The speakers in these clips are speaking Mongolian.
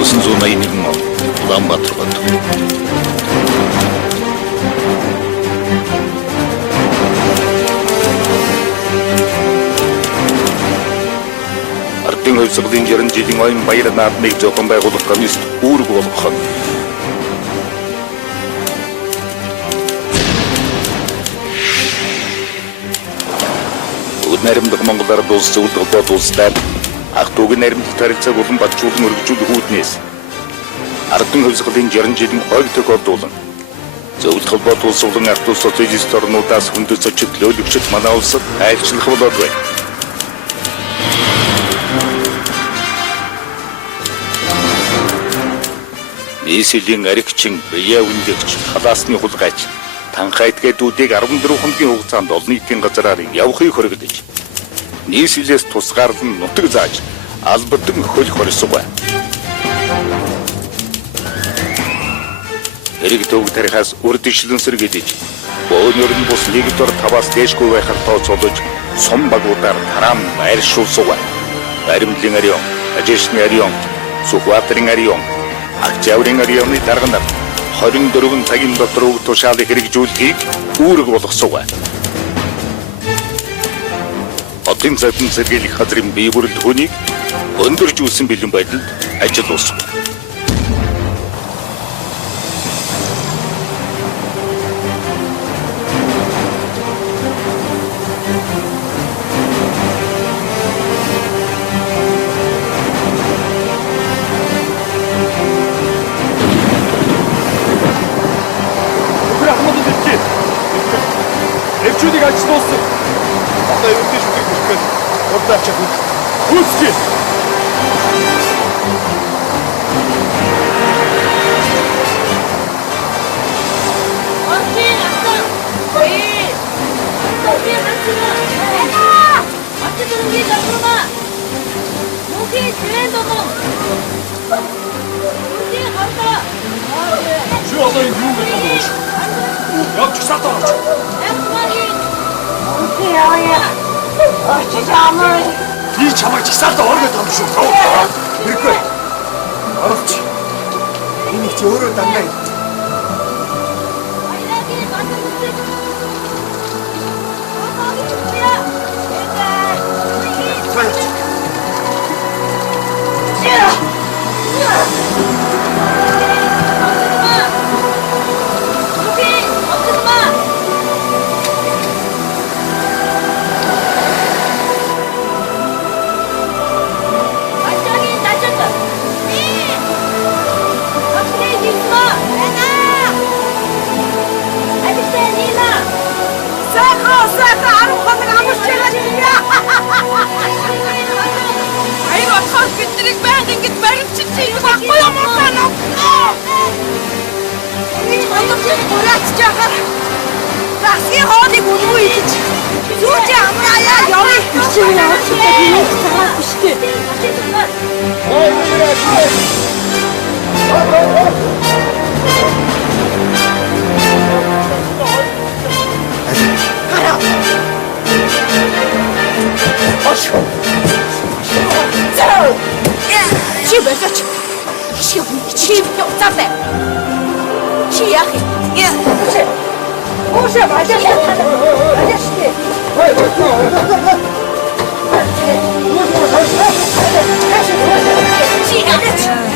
1981 он Улаанбаатар бод. Ардын хувьсгалын 60 жилийн оюун баяр наадмыг зохион байгуулах комист үүрэг болгох нь наримдах Монгол Ард улс зөвлөлт холбоот улстай ах トゥ угийн наримдах харилцааг улам баджуулан өргөжүүлэх үүднээс ардын хувьсгалын 60 жилийн ойг тохиолдуулан зөвлөлт холбоот улс болон ах トゥ социалист орнуудаас хөндөж очиж төлөөлөгчд манай улсад айлчлах болоод байна. Нийслэлийн аригчин, бие үндэгч, халаасны хулгайч танхайтгээдүүдийг 14 хоногийн хугацаанд олон нийтийн газраар явахыг хоригдож нийслэлээс тусгаарлан нутаг зааж албадан хөл хорисгоо. Хэрэг төвөг тарихаас үрдишлэнсэр гэдэж бөөнөр нь бус нэгдүгээр таваас дээшгүй байхаар тооцоолож сум багуудаар тараам байршуулсугаа. Баримтлын арион, ажишны арион, Сүхбаатарын арион, Акжаврын арионы дарга нар 24 цагийн дотор уг тушаалыг хэрэгжүүлэхийг үүрэг болгосугаа. Одын цайдан сэргийлэх газрын бие бүрэлд хүнийг өндөржүүлсэн бэлэн байдалд ажиллуулсан. Эвчүүдийг ажиллуулсан. Одоо өвдөж үгийг бүртгэл урдаач хүйсгий. Şu adayı yuğun etmeliyiz. Yapçı satağaç. 이 자막 직사도 어려워 담으시오. 그럴걸. 어렵지. 이미 저를 당나이. Айгаа тал биднийг байнг ингэж баримтчилж байхгүй юм уу танаа? Энэ мандууч гураач жагаар засгийн хоолыг үнгүй гэж зүүж амрааяа явах биш явах гэдэг цагаат биш дээ. Чи бэлэч. Чи явцаатай. Чи яах юм? Ууша бажаа. Ажиштэй. Чи яах?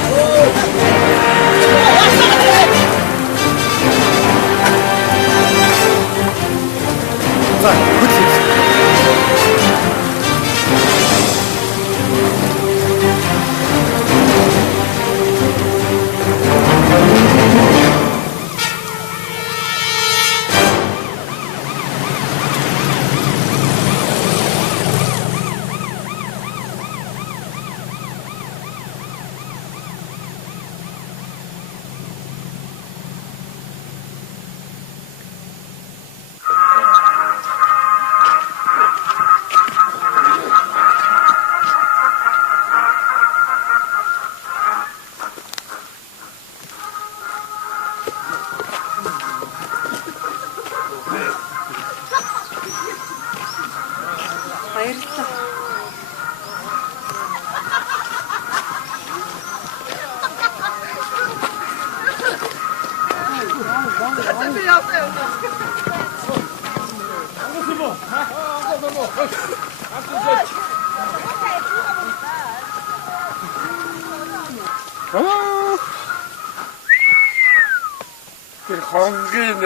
Тэр хонгийн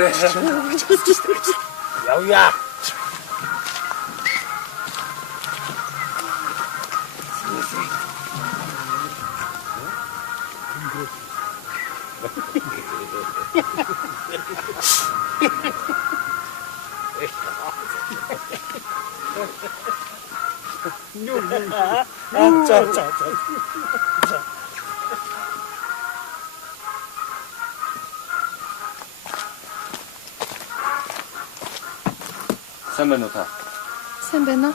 явъя. Сайн байна уу та? Сайн байна уу?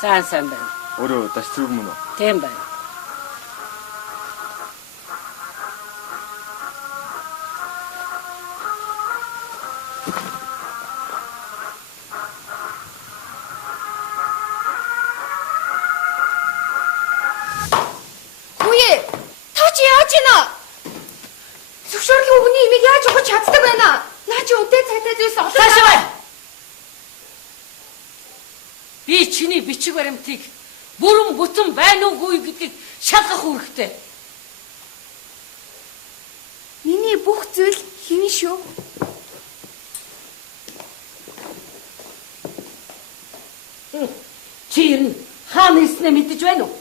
Сайн байна. Өөрөө даш зүг мөн үү? Тийм байна. Хүүе, та чи яаж ийна? Зөвшөөрлөг өгний имийг яаж өгч чаддаг байна? Наа чи өдөө цайтай зүйлс Таашаа. Би чиний бичиг баримтыг бүрэн бүтэн байна уугүй гэдгийг шалгах үүрэгтэй. Миний бүх зүйл хэвэн шүү. Чи ер нь хаана ирснээ мэдэж байна уу?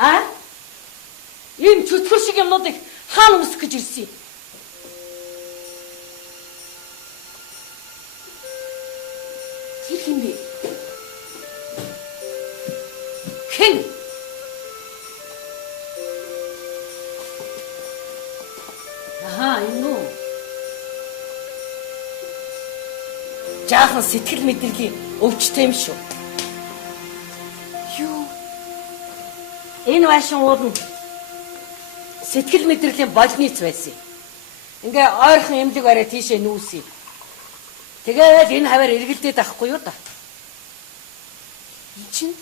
Аа? Ийм чөтгөр шиг юмнуудыг хаана өмсөх гэж ирсэн юм? Тэр хин бэ? Хэн? Энэ үү? Жаахан сэтгэл мэдрэлийг өвчтэй юм шүү. Юу? Энэ машин уул нь сэтгэл мэдрэлийн больниц байсан. Ингээ ойрхон эмнэлэг барай тийшээ нүүсэе. Тэгээд энэ хавар эргэлдээд авахгүй юу да? Энд чинь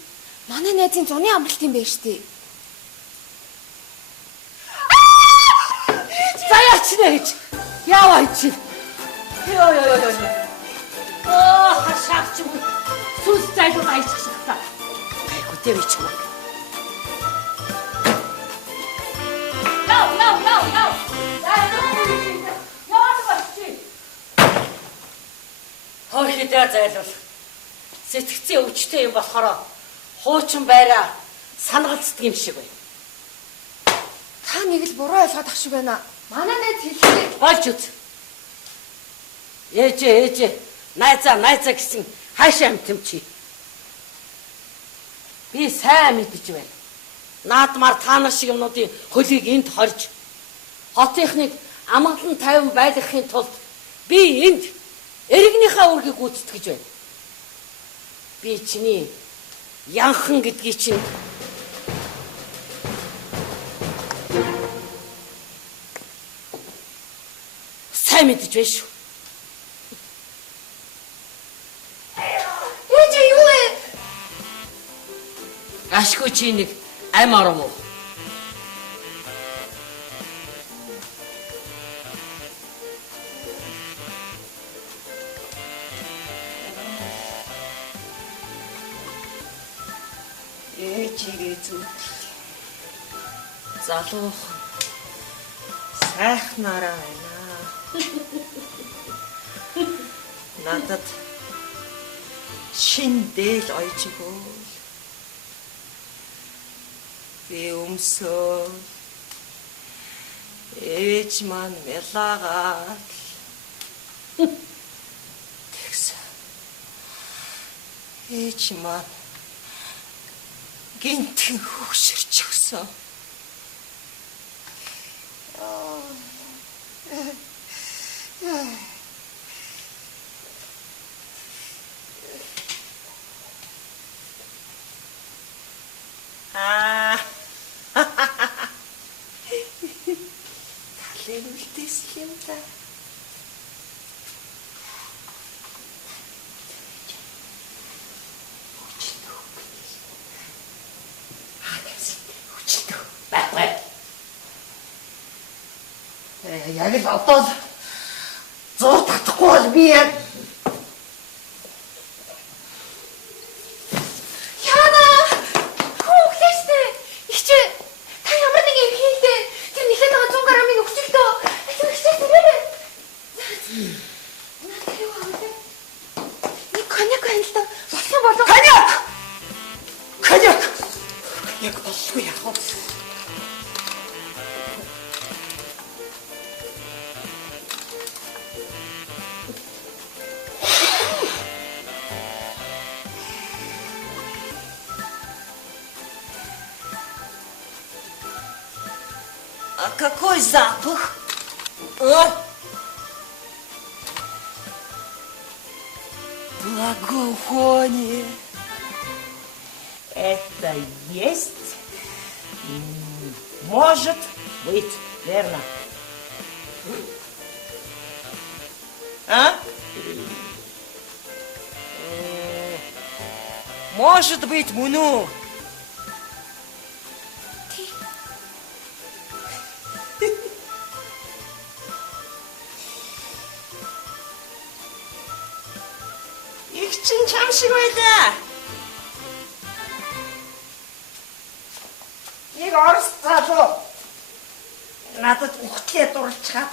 манай найзын зуны амралт юм байна штэ. Заяач нэ гэж. Яаваа чи. Ёо. Хашаач юм. Сүс зайлуу гайчих шахта. Айгуу дээ чи. No. Яа чи. Хойлоо зайлуул. Сэтгцэн өвчтэй юм болохоор хуучин байраа санагалцдаг юм шиг байна. Та нэг л буруу ойлгоод ах шиг байна. Манай найз хэлээ. Болж үз. Ээжээ. Найзаа гэсэн хаашаа амтэмчи. Би сайн мэдэж байна. Наадмаар та нар шиг юмнуудын хөлийг энд хорж хотынхныг амгалан тайван байлгахын тулд би энд эргэнийхээ үргийг гүйцэтгэж байна. Би чиний янхан гэдгийг чинь сайн мэдэж байна шүү. Ээжээ юу вэ? Ашгүй чи нэг ам ором уу? Ээжигээ зүт. Залуухан Сайхнараа байна. Надад шин дээл ойжгоо. Би өмсөө. Ээж маань мэлаагаад. Тэгсэн. Ээж маань гинтэн хөвшөрч өгсөн. Талын үлдээс юм да. байхгүй. Яг л одоо 100 татахгүй бол би яг Яг болгүй яах вэ? А какой запах? Благоухание. Это есть? Может быть, верно. А? Может быть, Муну. Их чин чамшиг байлаа. Нэг орос залуу надад ухтлээ дурлцгаад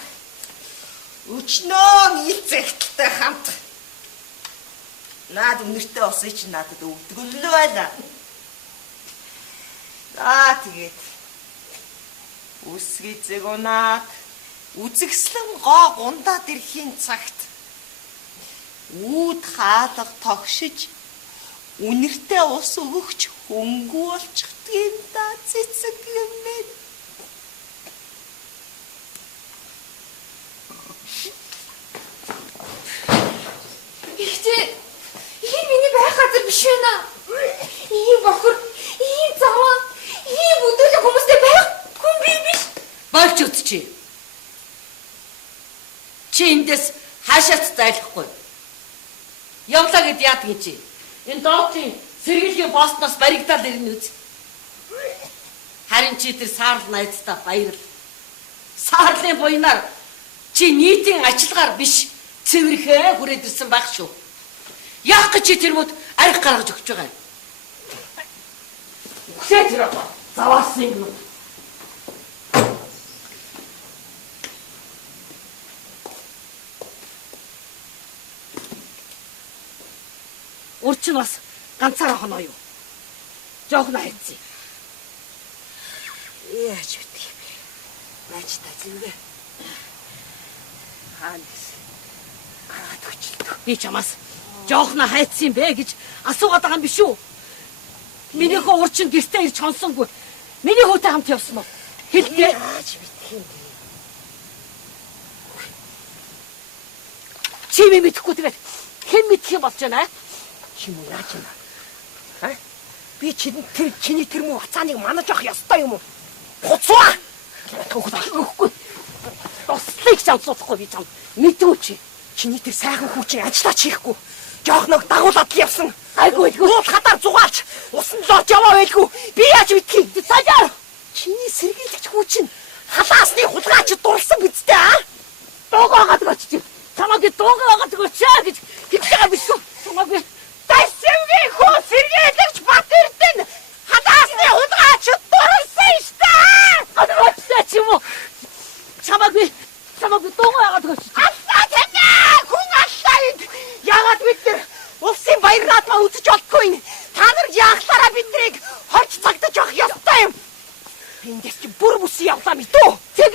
өчнөө нийцэгттэй хамт наад өнөртөө усыг чи надад өгдөг л байлаа. Тэгээд үсгийцэг унаад үзэгслэн гоо гундаад ирэхийн цагт үүд хаалга тогшиж үнэртэй ус өгөгч хөнгүү болчихдаг юм да цэцэг юм бэ. Ихтэй энэ миний байх газар биш байна. Ийм бохор, ийм заваа, ийм өдөөлөг хүмүүстэй байхгүй би биш. Болж үзчихье. Чи эндээс хаашаач зайлахгүй. Явлаа гэд яадаг чи. Энэ доотын сэргийлгийн постноос баригдаад ирнэ үз. Харин чи тэр саарл найзтай баярл. Саарлын буйнаар чи нийтийн ачлгаар биш цэвэрхээ хүрээд ирсэн байх шүү. Яах гэж чи тэр мод арх гаргаж өгч байгаа юм. Үхсээ тэр заваарсан юм. Урчин бас ганцаараа хоноо юу? Жоохно хайцсан. Яаж үтгий бэ? Наач та зүгээ. Ханас. Араад өчлөө. Би чамаас жоохно хайцсан бэ гэж асуугаад байгаа юм биш үү? Миний хөө урчин гэртээ ирж хонсонгүй. Миний хөөтэй хамт явсан уу? Хэлдэ. Яаж битгий бэ? Чи мэдэхгүй тэгээд хэн мэдэх юм болж байна аа? Чим уу яаж юм? А? Би чиний тэр муу хацааныг манаж авах ёстой юм уу? Хуцаа! Төгөхгүй. Туслыг ч амсуулахгүй би чам. Мэдвүү чи. Чиний тэр сайхан хүү чинь ажиллаач хийхгүй. Жоохног дагуулад л явсан. Айгүй. Уул хатаар зугаалч. Усан лооч яваа байлгүй. Би яаж мэдхий? Саяар. Чиний сэргийлэгч хүү чинь халаасны хулгайч дурлсан бидтэй аа? Дуугаад өгч чи. Чамаг дуугаад өгч гэж хэлж байгаа биш үү? Чамаг Тасвгийн хүү сэргийлэгч Батэрдэн халаасны хулгайч дурлсан штэ. Гадагшаа чи юм уу? Чамаг дуугаад өгч чи. Аллаа тэнэ! Хүн аллаа энд! Яагаад бид нар улсын баяраад ба үзэж олдгүй? Та нар яахлаараа биднийг хорч цагдаж явах ёстой юм. Эндээс чи бүр бүс явлаа мэдүү? Тэг.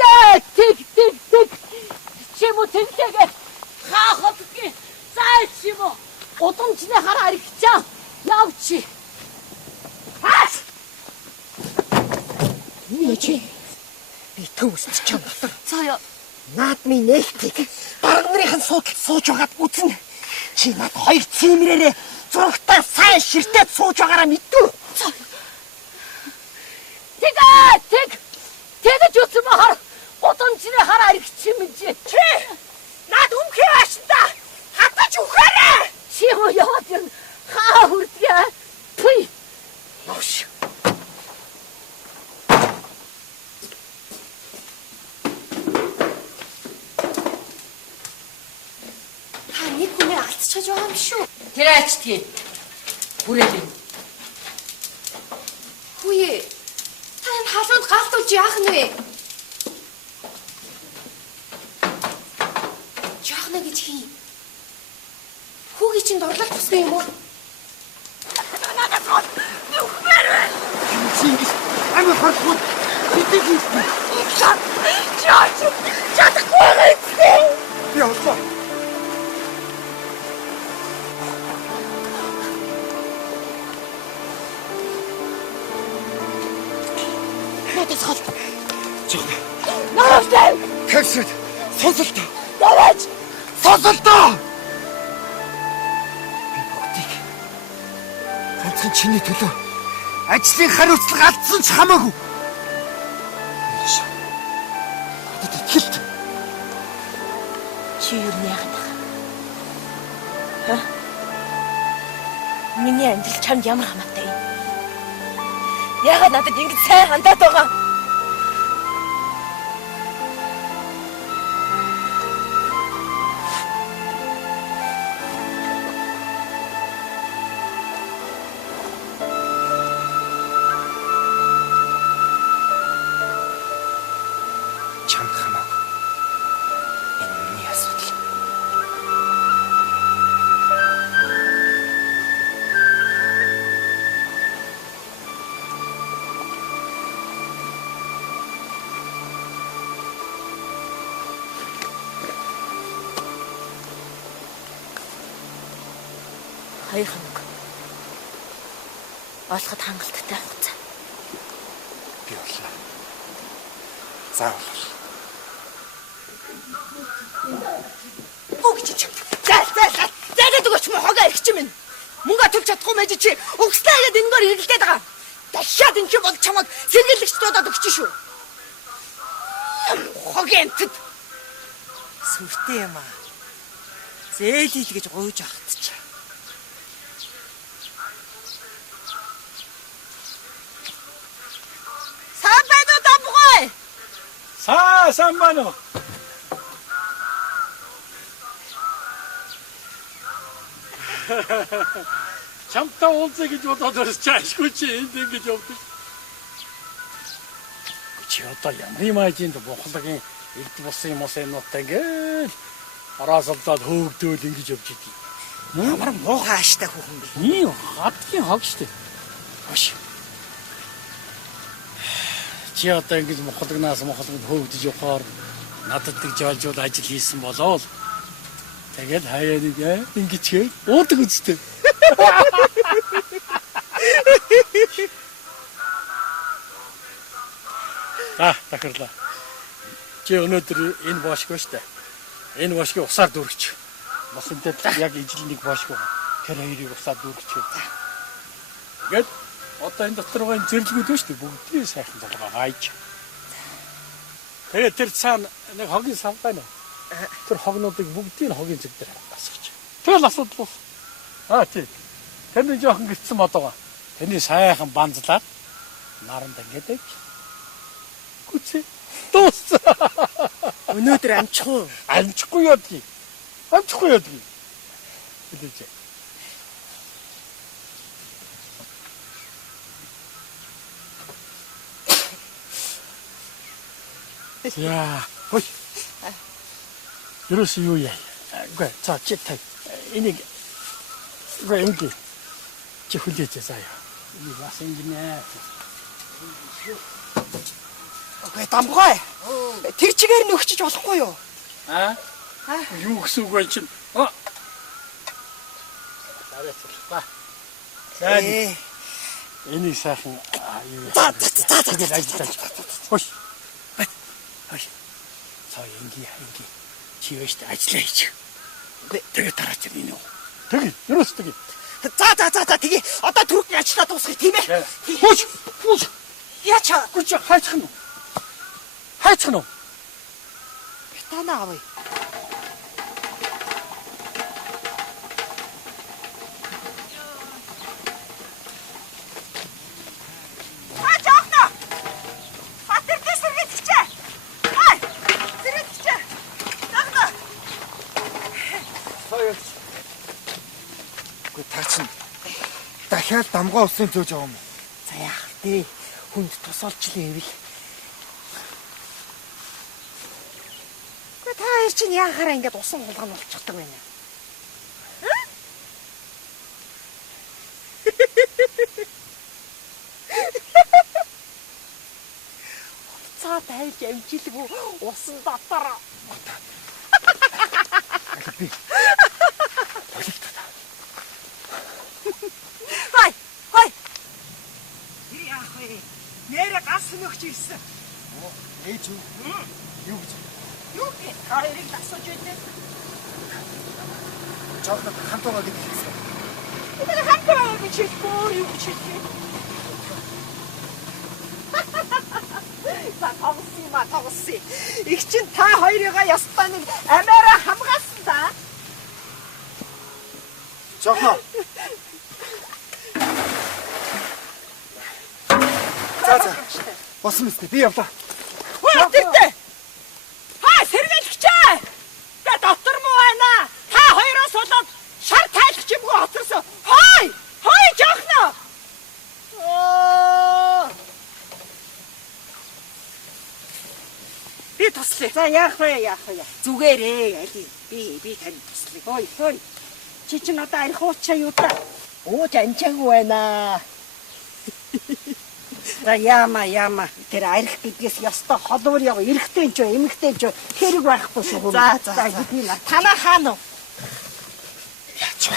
Чи мо тэнтэйгээ хаахадгүй. Зай чи мо. Удамчны хараа ирчихээ. Яв чи. Хас! Нээч. Би төвсч чам дотор. Заяа. Наадмын нээлтийг дарга нарын суудалд сууж байгаад үзнэ. Чи над хоёр цимрээрээ зурагтаа сайн ширтээд сууж байгаараа мэдүү? Тэгэж үсэн махар удамчны хараа ирчихсэн юм чи. Наад өмхөө ашинта хатаж үхээрээ. Чи мо яваад юм. Хаа хүрдгээ. Пүй. Нош. Нэг хүнээ алдчихж байгаа юм шүү. Тэр ачдгийг бүрэлээ. Хүүе. Та энэ халуунд галтуулж яах нь вэ? Жоохно гэж хий. Хүүгийн чинь дурлал тусгүй юм уу? Чингис чамайг харахгүй бидний хийсэн. Чадахгүй байгаа юм. Би ослоо. Надад хол. Жоо. Наавтай. Тавьсад сонсолтоо. Даваач. Сонсолтоо. Би бодгийг ганцхан чиний төлөө ажлын хариуцлага алдсан ч хамаагүй. Надад итгэлт. Чи юу яагаад байгаа? Ха? Миний амьдрал чамд ямар хамаатай юм? Яагаад надад ингэж сайн хандаад байгаа? Чамд хамаагүй. Энэ миний асуудал. Хоёр хоног. Олоход хангалттай хугацаа. Би боллоо. Заавал. Бүгд чи. За дөгөөч мө хогоо ирэх чинь минь. Мөнгө төлж чадахгүй мэж чи өгслээ гэдэг энэгээр хэрэлдээд байгаа. Дахиад энэ чи бол чамаг сэргийлэгч дуудаад өгч шүү. Хогэнтэд. Сүртэй юм аа. Зээлил гэж гуйж ахт чи. Сайн байна уу Дамбгой? Сайн байна уу? Чамтай уулзъя гэж бодоод өрсч ашгүй чи энд ингэж явдаг. Чи одоо ямар юм аажинд бухлагын эрд бусын мосынуудтай ингээл араасалдаад хөөгдөөл ингэж явж идэв. Ямар муухай ааштай хүүхэн бэ? Ийм хатгийн хог штэ. Хош. Чи одоо ингэж мухлагнаас хөөгдөж явахаар надад нэг жолжуул ажил хийсэн болоо л. Тэгэл хаяа нэг ингэж уудаг үстэй. Тахирлаа. Чи өнөөдөр энэ бошгүй штэ. Энэ бошгийг усаар дүүргэж. Бас энэ яг ижил нэг бошгүй. Тэр хоёрыг усаар дүүргэж. Гэт одоо энэ дотор байгаа зэрлэгүүд байна штэ. Бүгдийг сайхан толгой хайж. Тэгээ тэр цаана нэг хогийн сав байна. Тэр хогнуудыг бүгдийг хогийн зэг дээр басгаж. Тэгэл асуудал. Тийм. Тэнд жоохон гиссэн модоо. Тэний сайхан банзлаад наранд ингээд гүцээ. Дуус. Өнөөдөр амжихгүй. Амжихгүй ядгийг. Амжихгүй ядгийг. Хэлээч. Яа, хой. Юусе юу яа. Гэ, за чи тай. Энийг гэ энэ чи хүлээж заяа. Энэ бас ингэнэ. Окей, Дамбгой. Тэр чигээр нөхчиж болохгүй юу? Юу гэсэн үг вэ чинь? Дараачлаа. За энийг сайхан юу. За. Тэгээд ажиллаж. Хош. Хош. Цаа инги. Чи вэшт ажиллаа хийчих. Тэгээд дараач энэ юу. Тэгээд юус тэгээд. За тэгээ одоо түрүүний ажлаа дуусгая тийм ээ. Хүч. Яачаа. Хүч хайчих нь. Хайчих нь. Танаа авъя. Дахиад Дамгой усын зөөж байгаа юм уу? За яах вэ? Хүнд тусалчлаа ивэл. Та чинь яахаараа ингэж усан хулгай болчихдаг байна. уцаа тайлж амжилгүй усан дотор. Би. Болигдоо. Хай. Яах вэ? Нэрэ гас нөгч ирсэн. Ээж юу? Юу гэж? Юу гэ? Хайрыг асууж байна. Жохнод хамт байгаа гэж хэлсэн. Тэр хамтраа гэж хэлбэр юу гэж хэлсэн. За тоглосон. Их чинь та хоёрыгаа ястаа нэг амиараа хамгаалсан да. Жохно. За. Босон мэт би явлаа. Хөөе тэртээ. Сэргэлэгчээ. Би дотор муу байна. Та хоёроос болоод шар тайлах юм уу хоторсон. Хой жохно. Би туслая. За яах вэ? Зүгээрээ али. Би тань туслая. Хой. Чи ч надад арих уучаа юу та? Ууж анчаагүй байна. За яма. Тэр арих гэдгээс ёстой холуур яв эрэгтэй ч эмэгтэй ч хэрэг байхгүй шүү. За би танаа хаана уу? Яач вэ?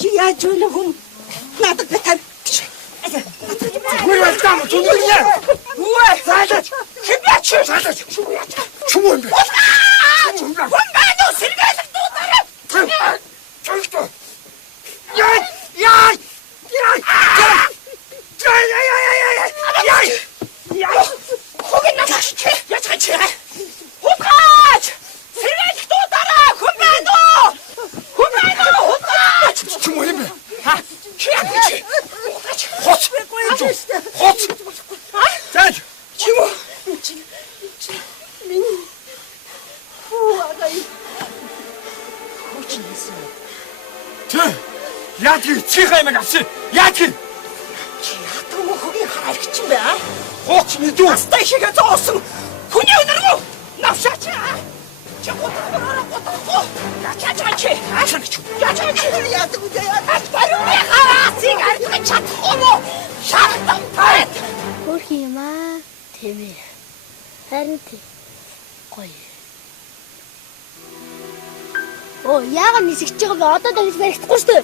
Чи яаж вэ хүм? Надад битэр. Хөр алдаа мө түнэрнэ. Үгүй Зайлаач. хибяч. Зайлаач. Чүм юм бэ? Хүн байна уу сэргэлэг дуудаарай. Чөлтөө. Хогэн нагч. Яж гач. Хукач. Сэргэлэг дуудаарай. Хүн байна уу? Хукач. Чүм юм бэ? Чи. Хоц. Зайч. Чимо. Миний. Тэ. Яа чи хаймаг авсан. Яа чи. Чи хатуу хогийн харагч юм бэ? Хоц мэдүү. Астай хийгээ зоосон. Хүний өнөргөө. Навшаач. Чи готоо. Ячаач. Яадаг үү? Баруун хараацыг арилгаж чадахгүй мó? Шахтан тайд. Хөрх юм аа. Тийм ээ. Харин тийм. Гоё. Яагаад нисэж байгаа вэ? Одоо дахиж баригдахгүй шүү дээ.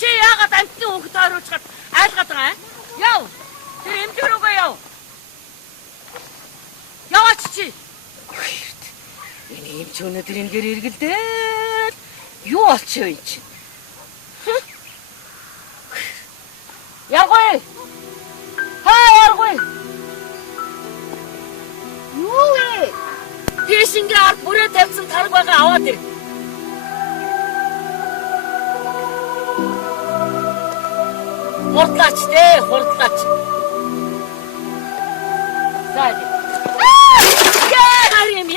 Чи яагаад амтны хөнгөд оруулчихад айлгаад байгаа юм? Яв. Тэр эмчээр рүүгээ яв. Яваач чи. Энэ эмч өнөдөр ингээр эргэлдээд юу болчихё энэ чинь? Яргүй. Яргүй. Юу вэ? Пешингээ ард бүрээ тавьсан тарг байгаа аваад ир. Хурдлаач. Заади.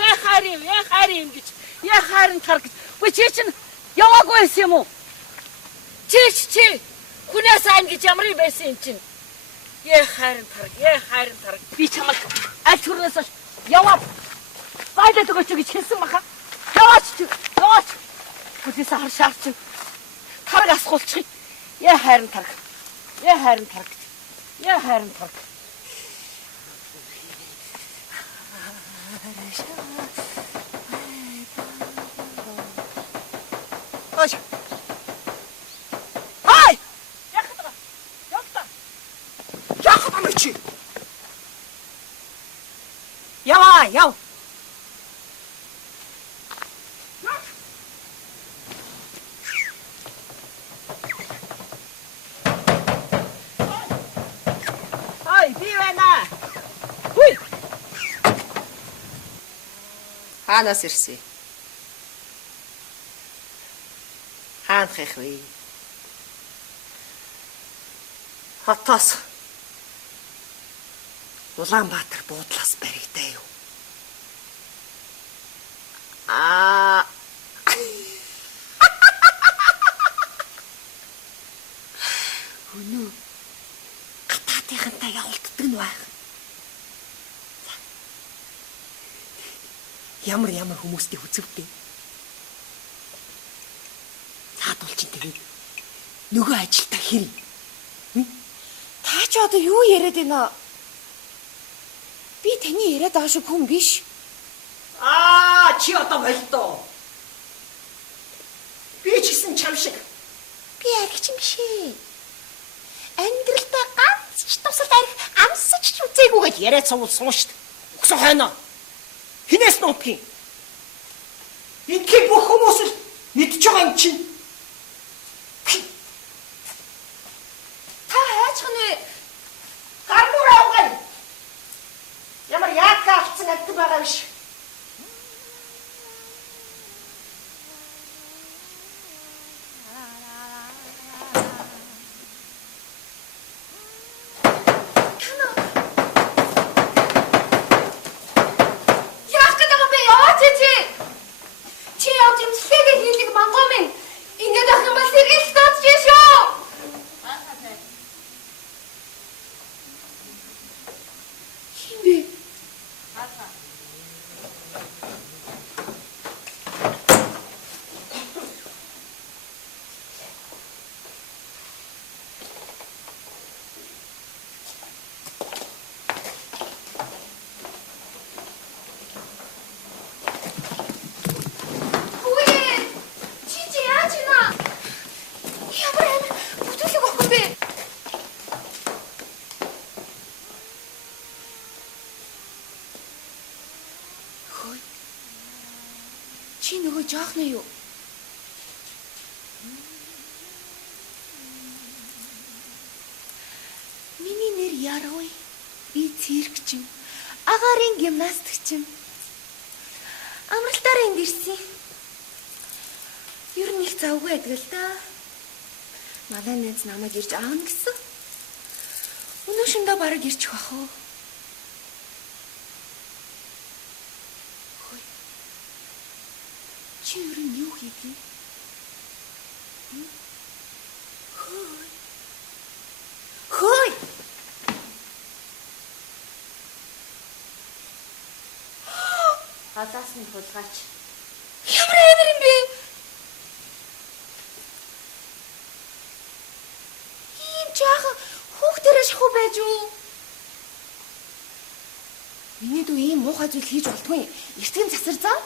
Яхарим гэж. Яхарын тарг. Вэ чи чинь яваагүй байсан юм уу? Чи хүнээс сайн гэж ямар юм байсан юм чинь? Яхарын тарг. Би чамд аль төрнөөс яваад байлаад өгөөч гэж хэлсэн баха. Яваач. Бүлээс харшаач. Тарг асгуулчих. Яхарын тарг. Ой. Яхад амич. Яв. Би байна. Хүй. Хаанаас ирсэн? Хаанх их вэ? Хотоос. Улаанбаатар буудлаас баригдаа юу? байх. Ямар хүмүүстэй хүзэвтэй. Цаадуул чинь тэгээд нөгөө ажилтаа хэр. Та ч одоо юу яриад байна? Би таны яриад байгаа шиг хүн биш. Чи одоо болдоо. Би ч гэсэн чам шиг. Би аригч юм биш ээ. Амьдралдаа ганц ч тусал ариг амсаж ч үзээгүйгээд Яриад суун шүү дээ. Өгсөн хойно. Хинээс нутгийн. Инхи бүх хүмүүс л мэдж байгаа юм чинь. та хайчхан вэ? Гармуур авгай. Ямар яг авцсан агт байгаа биш. Яах гэдэг юм бэ? Яваач чи. Чи явж имчилгээгээ хийдэг мангуу минь. Ингээд авах юм бол сэргийлж таацж шүү. Хин бэ? Чи нөгөө жоохно юу? Миний нэр Яргуй. Би циркчин. Агаарын гимнастикчин. Амралтаараа энд ирсэн. Ер нь их завгүй байдаг л да. Манай найз намайг ирж аавна гэсэн. Өнөө шөндөө бараг ирчих бах уу? Чи ер нь юу хийдгийг? Хөөй! Гадаас нь хулгайч. Ямар амар юм бэ? Ийм жаахан хүүхдэрээ шахуу байж юу? Миний дүү ийм муухай зүйл хийж болдгүй. Эртгэн засар заа.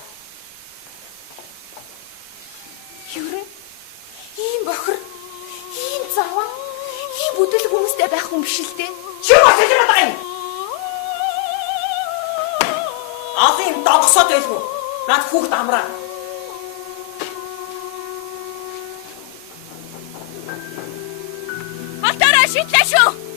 Ерөн ийм бохор, ийм заваа, ийм бүдэл хүмүүстэй байх хүн биш л дээ. Чи бас хэлээд байгаа юм. Алын догсоод байлгүй. Наад хүүхд амраа. Хатараа шидлээ шүү.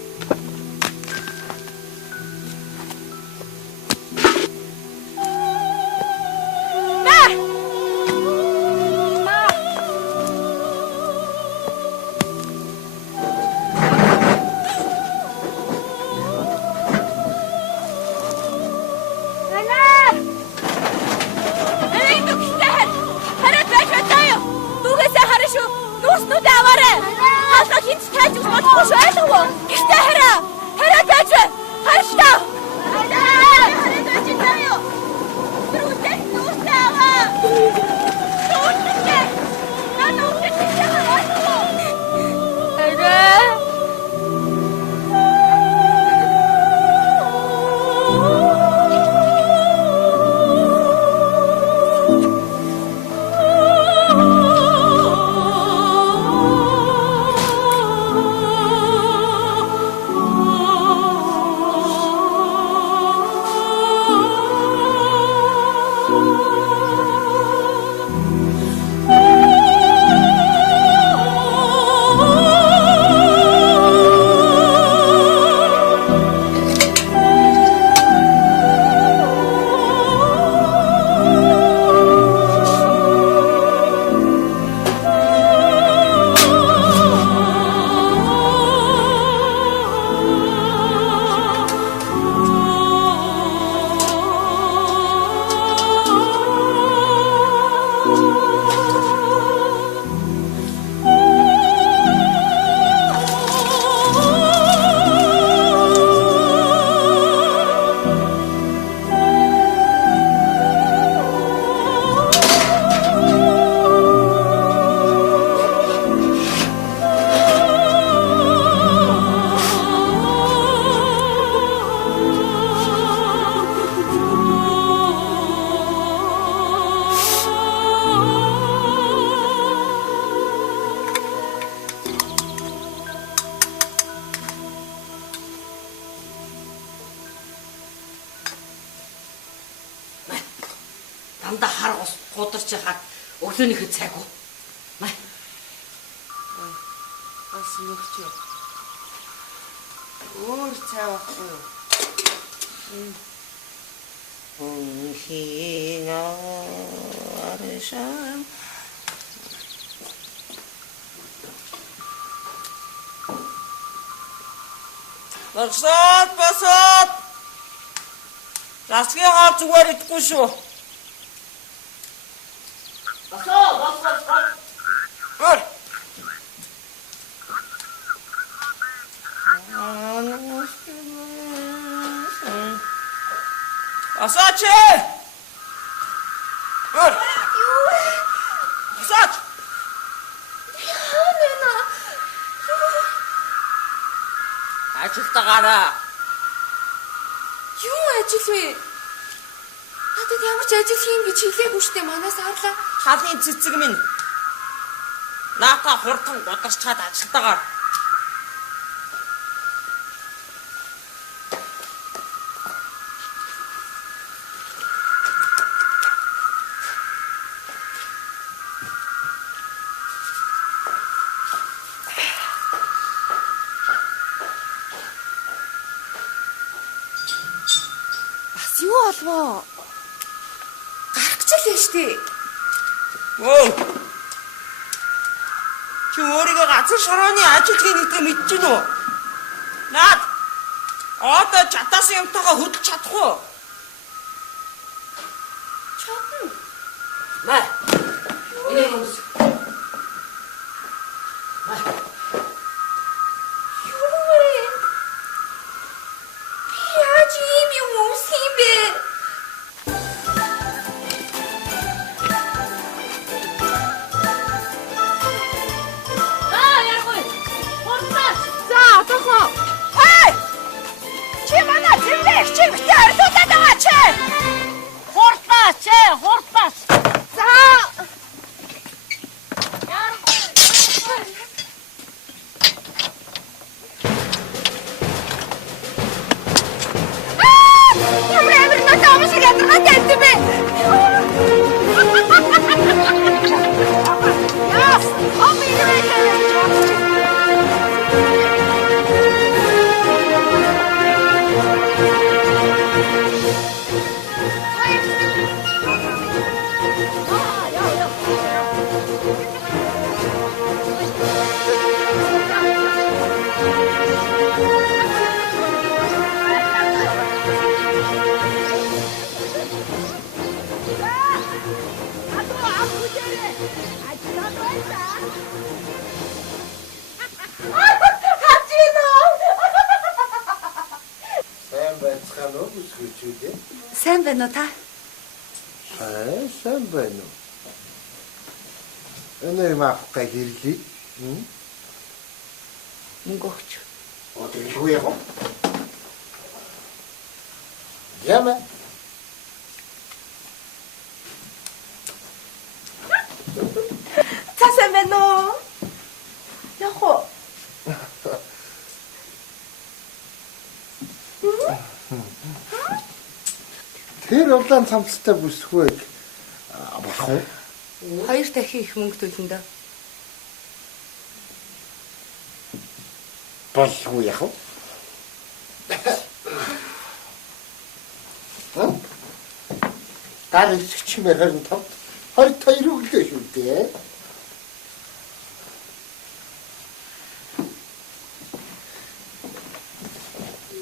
дандаа хар ус гударч яхад өглөөнийхөө цаг уу. Май. Бас нөгч юу. Өөр цай байхгүй юу? Хина аршам. Босоод. Засгийн хаа зүгээр идэхгүй шүү. Босоод. Өр. Асаач! Өр. Асаач! Яана. Ажилтаагаараа. Юу ажил вэ? Надад ямар ч ажил хийн гэж хэлээгүй штэ манаас аарлаа. Халын цэцэг минь. Наата хурдан гударчаад ажилтаагаар. Юу болвоо? Гарах ч лээ штэ. Өө. Чи өөрийгөө газар шорооны ажил хийхдээ мэдэж гинөө. Наад. Одоо чатаасан юмтайгаа хөдөлж чадах уу? Чадна. Май. Энэ юмс. Май. Юу вэ? Яаж ийм юм үсэх юм бэ? Чи манай зэмлэг чигтээ орсуудаад байгаа чи. Хурдаас. За. Ямар амир надад амш ядаргаад байд бэ? Яс, Сайн байна уу та? Сайн байна уу? Энэ маахтай хэрлээ. Мөнгө өгч. Одоо юу яах вэ? Яма. Сайн байна уу? Яг уу. Тэр улаан цамцтай бүсгүй болох уу? Хоёр дахин их мөнгө төлнө дөө. Болгүй яах вэ? Таар эсч мэрхэн тав 22 өглөө шүү дээ.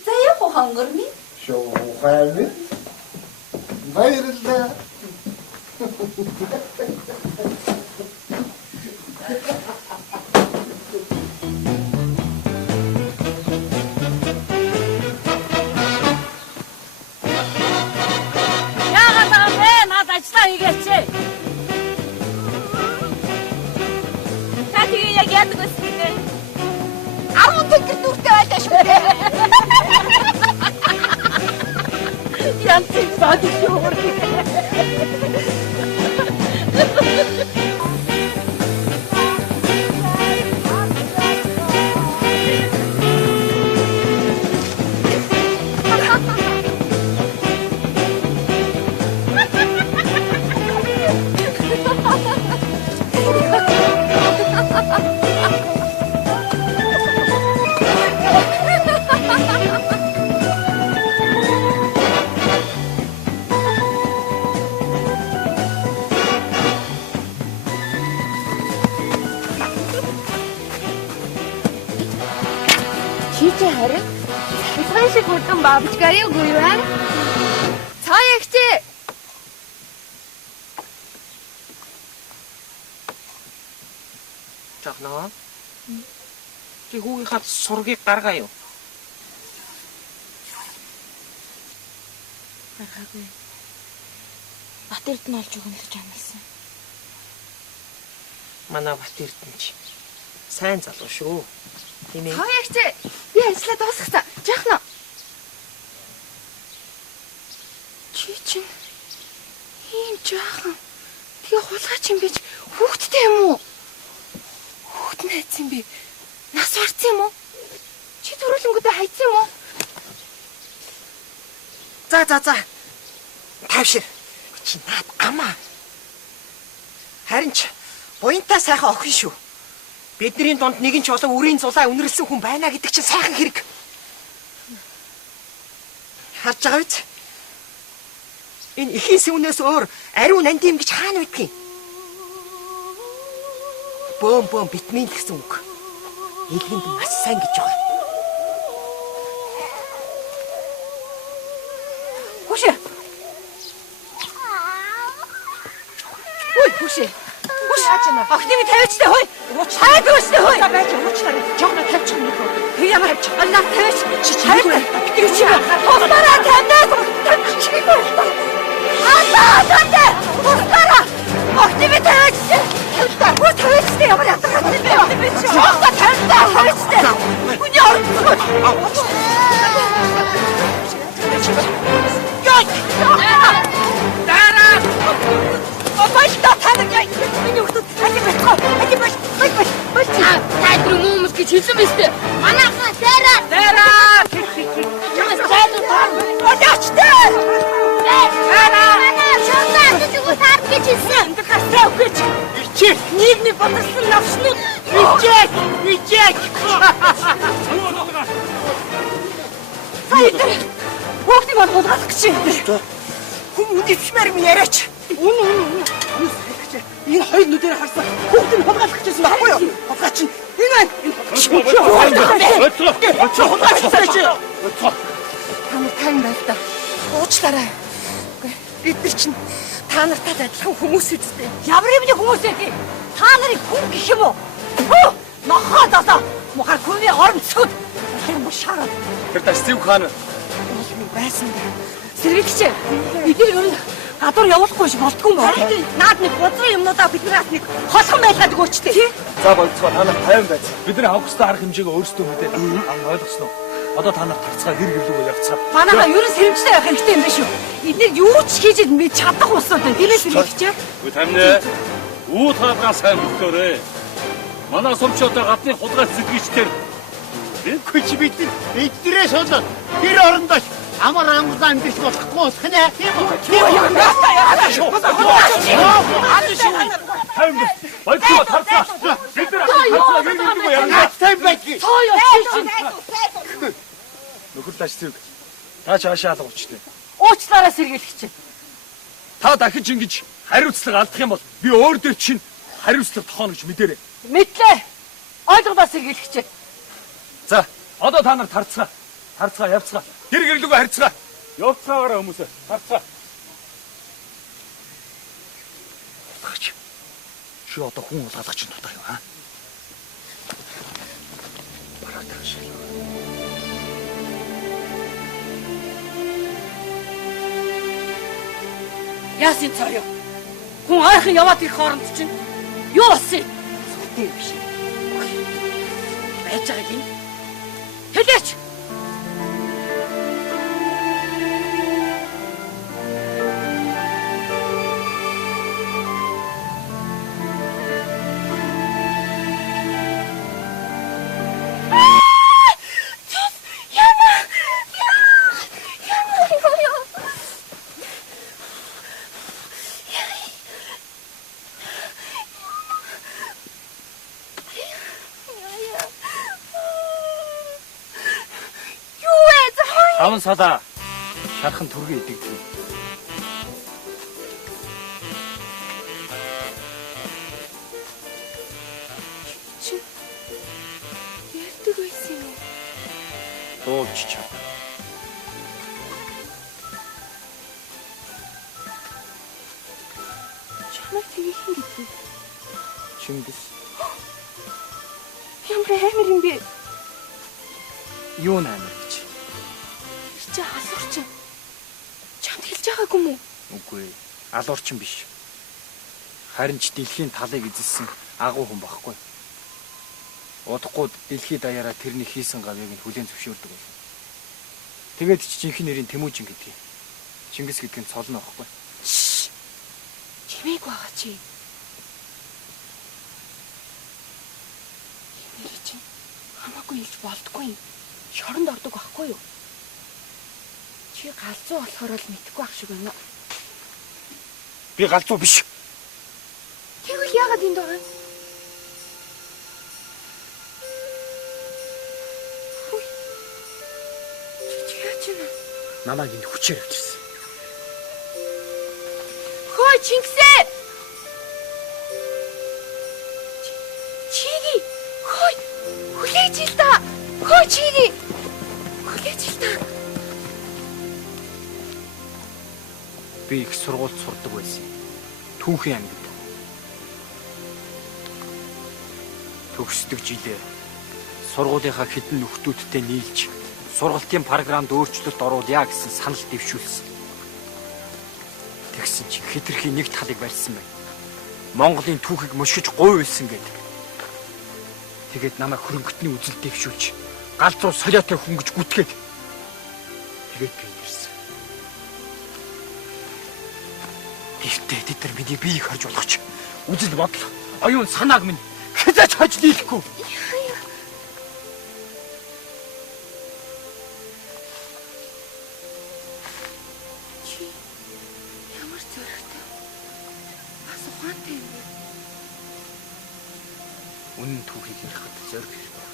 За яг уу хангорны? Шоухайны. Баярлалаа. Яагаад байгаа бэ? Наад ажиллаа хийгээч. Та тэгээ яг яадаг байсан бэ? 10 төгрөг дүртэй байлаа шүү дээ. Янц бод шүү. харин цахилгаан шиг хурдан бабчгарыг юу вэ? Цаа ягчээ. Жахнаа. Чи хүүгийнхаа сургийг гаргая юу? Гаргаагүй. Бат Эрдэнэ олж өгнө гэж амласан. Манай Бат Эрдэнэ чи сайн залуу шүү. Тийм ээ. Цаа ягчээ. Би ажиллаа дуусгасан. Жахна. Чи чинь ийм жаахан. Тэгээ хулгай чинь бич хүүхдтэй юм уу? Хүүхд нь хайцсан би. Нас барцсан юм уу? Чи төрүүлэнгүүдээ хайцсан юм уу? За. Тавшир. Чи наад гамаа. Харин ч буянтаа сайхан охин шүү. Бидний донд нэгэн ч олон үрийн зулаа үнэрлсэн хүн байна гэдэг чинь сайхан хэрэг. Харж байгаа биз? Энэ ихийн сүнээс өөр ариун нандим гэж хаана байдгийг? Бөөм битмин гэсэн үг. Илгэнд маш сайн гэж байгаа. Хүшээ. Ой, хүшээ. Охины тавьчтай хой. Хайд өштэй хой. Байж уучлаарай. Жогно тавьчих нэг. Би ямар тавьчих? Анаа тавьч. Чи хайд. Би чи тусараа таньдаа. Чи тусараа. Охины тавьч. Хөө тавьчтай ямар ятгатай бэ? Жогно тавьчтай. Үний орсон. Дараа. Башта таныг миний хүүхд хажи байтгаа. Баш. Тайдэр хүмүүс гэж хэлсэн биз дээ. Манайхаа дараа. Чамаас тайдэр таа. Одячтай. Манай чамдаа зүгөө таар гэж хэлсэн. Гастай үгүй. Ичээ. Нэг бодсон навснууд. Ичээ. Сайдэр. Хүүхдийг бол хулгайлах гэж байна. Хүн үдичмээр минь яриач. Үнэ. Энэ хоёр нүдээр харсан хүүхдийг хулгайлах гэжсэн байхгүй юу? Хулгай чинь энэ байна. Танай тань байл та. Уучлаарай. Бид нар чинь та нартай адилхан хүмүүс үстэй. Ямар юмны хүмүүс вэ? Та нарыг хүн гэх юм уу? Нохоо доо. Мохор хүний оромцгод. Тэр мушаар. Тэр тасцив хаана. Байсан дээ. Сэргийгч. Эдгээр ер нь гадуур явуулахгүй шиг болтгүй юм байна. Наад нэг бузрын юмнуудаа биднээс нэг холхон байлгаад өгөөч тий. За болцгоо та нар 50 байц. Бид нар авах ёстой арга хэмжээгээ өөрсдөө мэдээд ойлгосноо. Одоо та нар тарцгаа гэр гэлүүгөө явцгаа. Манайха ер нь сэрэмжтэй байх хэрэгтэй юм биш үү? Эднийг юу ч хийж мэд чадах усууд байна. Тийм ээ сэргийгч. Үгүй тамнэ. Уу таадгаа сайн хөтлөөрэй. Манай сумч одоо гадны хулгай зэтгэгчдэр Күч биднээс болоод тэр орондоо амар ангусан биш болохгүй усхнэ. Тийм үү? Баярлалаа тарцгаа. Бид нар тарцгаа гэр гэлүүгөө явна. Тайм байги. Нөхөр тааш зүг. Та чаашаа алга учтэй. Уучлаарай сэргийлэгч. Та дахиж ингэж хариуцлага алдах юм бол би өөр дөр чинь хариуцлага тохооно гэж мэдэрэй. Мэдлээ. Ойлголоо сэргийлэгч. За, одоо та нар тарцгаа явцгаа. Гэр гэрлүүгөө харьцгаа. Явцгаагаараа хүмүүсээ тарцгаа. Утгач. Чи одоо хүн улгаалгач нь тутаа юу хаа? Бараа таашаа. Яасын цааяа. Хүн ойрхон яваад ирэх хооронд чинь юу болсон юм? Тийм биш. Байж байгааг юм. Хэлээч. Таван садаа шархан түргээ идэгдэв. Ярддаг байсан юм уу? дуулж чад. Чамайг тгийх юм гэдэг. Чингис Ямар амар юм бэ? юу нээр гэж. Чи алуурчин. Чамд хэлж байгаагүй юм уу? Үгүй, алуурчин биш. Харин ч дэлхийн талыг эзэлсэн агуу хүн багхгүй. Удахгүй дэлхийд даяараа тэрний хийсэн гавьяг нь хүлээн зөвшөөрдөг байлаа. Тэгээд ч жинхэнэ нэрийн Тэмүүжин гэдэг юм. Чингис гэдэг нь цолно байхгүй. Чимээг байгаа чи. Нэр чи хамаагүй илж болдгүй. Шоронд ордог байхгүй юу? Чи галзуу болохоор л мэдгүй ах шиг байна. Би галзуу биш. Тэгвэл яагаад энд байгаа юм? Чи яаж юм? Намайг энд хүчээр авчирсан. Хөөе Чингисээ! Чиги! Хөөе! Хүлээж ил та! Хөөе Чиги! Хүлээж ил та! Би их сургуульд сурдаг байсан. Түүхийн ангид. Төгсдөг жилээ сургуулийнхаа хэдэн нөхдүүдтэй нийлж сургалтын програмд өөрчлөлт оруулъя гэсэн санал дэвшүүлсэн. Тэгсэн чи хэтэрхий нэг талыг барьсан байна. Монголын түүхийг мушгиж гуйвэлсэн гэдэг. Тэгээд намайг хөрөнгөтний үзэл дэвшүүлж галзуу солиотой хөнгөж гүтгээд. Тэгээд би ирсэн. Гэртээ тэд нар миний биеийг харж болгоч. Үзэл бодол, оюун санааг минь хязгаарч хаж дийлэхгүй. Чи ямар зөрөгтэй. Бас ухаантай юм бэ? Үнэн түүхийг ярихад зориг хэрэгтэй.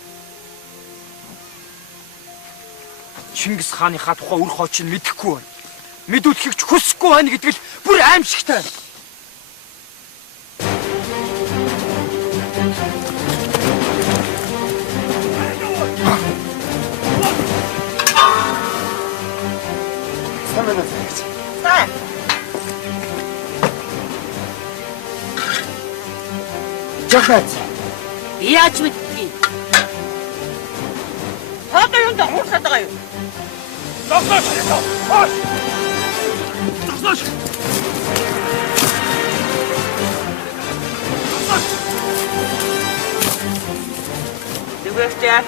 Чингис хааныхаа тухай үр хойч нь мэдэхгүй байна. Мэдүүлэхийг ч хүсэхгүй байна гэдэг л бүр аимшигтай. Жахац. Яаж мэдтгийг? Хөөе юунд хуурсаад байгаа юу? Зогсооч. Хоош. Зогсооч. Тэгвэрчээ.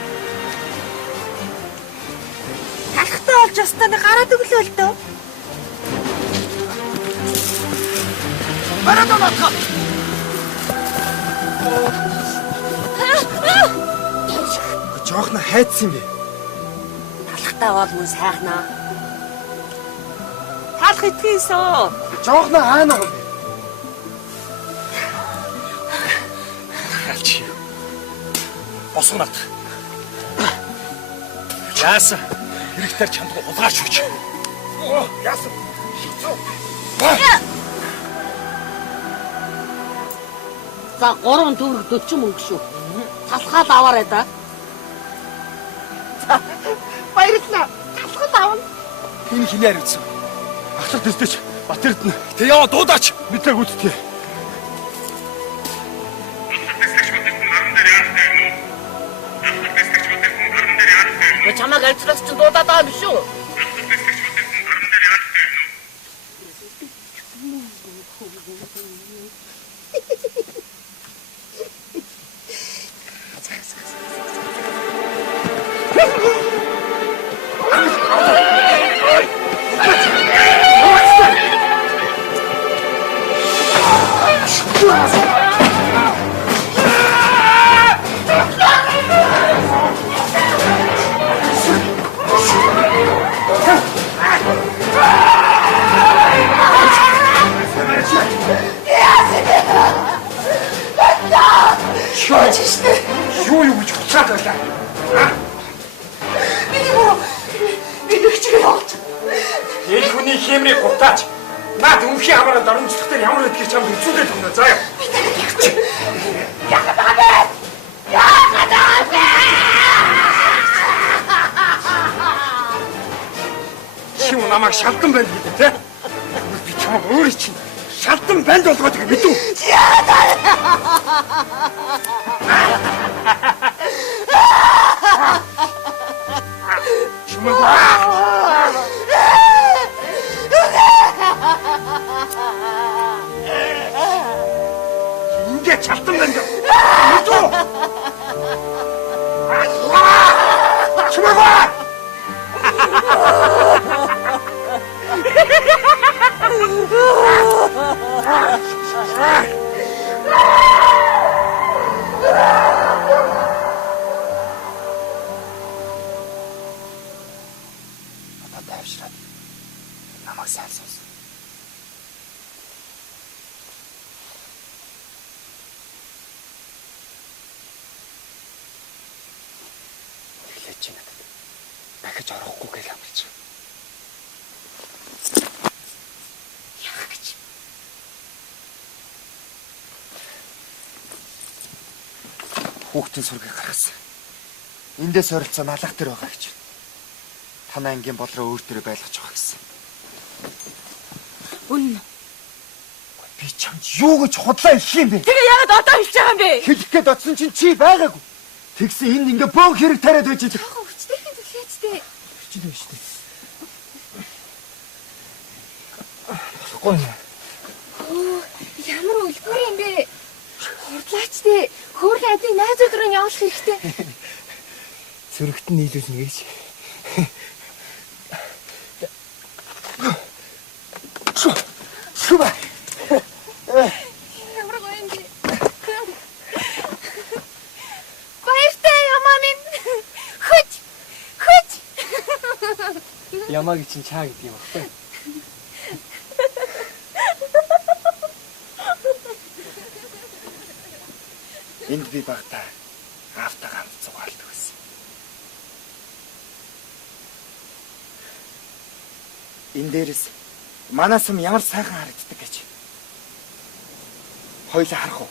Талхтаа олж ястаны гараад өглөө л дөө. Бараад оноо. Жоохна хайцсан бэ? Талхтаа бол мөн сайхнаа. Талх итгэсэн. Жоохна хаана вэ? Алчи. Босгонат. Яасан? Хэрэгтэй чамд улгаач хүч. Яасан? За 3 төгрөг 40 мөнгө шүү. Талхаад аваарай да. Баярлалаа. Талхад аавна. Энэ хинээр үтсэн. Ахлах дэстэйч Батэрд нь. Тэ яа дуудаач. Мэдлэг үтдээ. Чамайг альцлаас ч дуудаад байгаа юм шүү. Юу юу гэж хуцаад байлаа. Энэ хүний хэмрийг гутаач. Наад өмхийн хамаараа дарамжлахтай ямар гэдгийг чамд үзүүлээд өгнө. За яа. Яагаад аа бэ? юм намайг шалдан байна гэдэг те. Би чамайг өөрөө чинь шалдан банд болгоод мэдв. Ингээд шалдан банд. Мэдв. Чумаа! Одоо тайвшраад намайг сайн сонс. Эхлэж чи надад дахиж орохгүй гэж амарч. Яах гэж? Хүүхдийн сургийг гаргасан. Эндээс ойролцоо налах дээр байгаа гэж. Танай ангийн болроо өөр дээрээ байлгаж байгаа гэсэн. Үнэн. Би чамд юу гэж худлаа хэлэх юм бэ? Тэгээ яагаад одоо хэлж байгаа юм бэ? Хэлэх гээд оцсон чинь чи байгаагүй. Тэгсэн энэ ингээ бөөн хэрэг тариад байж байгаа. Яах хүчтэй хин төлөөчтэй. Чи дээ шүү дээ. Гой. Ямар үлгэр юм бэ? Хурлаачтэй. Хөөрхөн адыг найзууд руу явуулах хэрэгтэй. Сөрөгт нь нийлүүлнэ гэж. Шуба. Ямар гоё юм бэ? Баяртай ямаа минь. Хүч. Ямааг чинь чаа гэдэг юм багтай. Энд би багтаа автаа ганц зугаалт байсан. Энэ дээрээс манай сум ямар сайхан харагддаг гэж. Хоёлаа харах уу?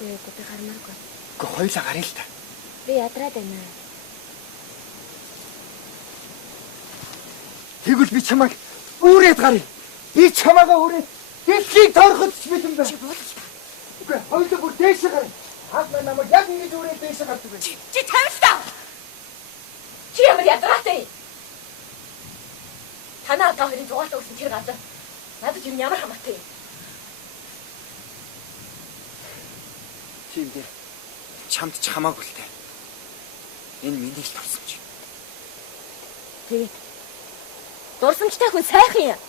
Үгүй би гармааргүй. Гэхдээ хоёлаа гаръя л та. Би ядраад байна. Тэгвэл би чамайг үүрээд гаръя. Би чамаагаа үүрээд дэлхийг торход ч бэлэн байна. Чи бол Үгүй хоёлаа бүр дээш гаръя. Хаад намайг яг ингэж үүрээд дээш гардаг байх. чи тавилтаа. Чи ямар ядраатай. Танаа одоо хоёрын зугаалт өгсөн тэр газар. Надад юм ямар хамаатай юм. Тийм дээ. Чамд ч хамаагүй л дээ. Энэ миний л тусамж. Тэгээд дурсамжтай хүн сайхан юм.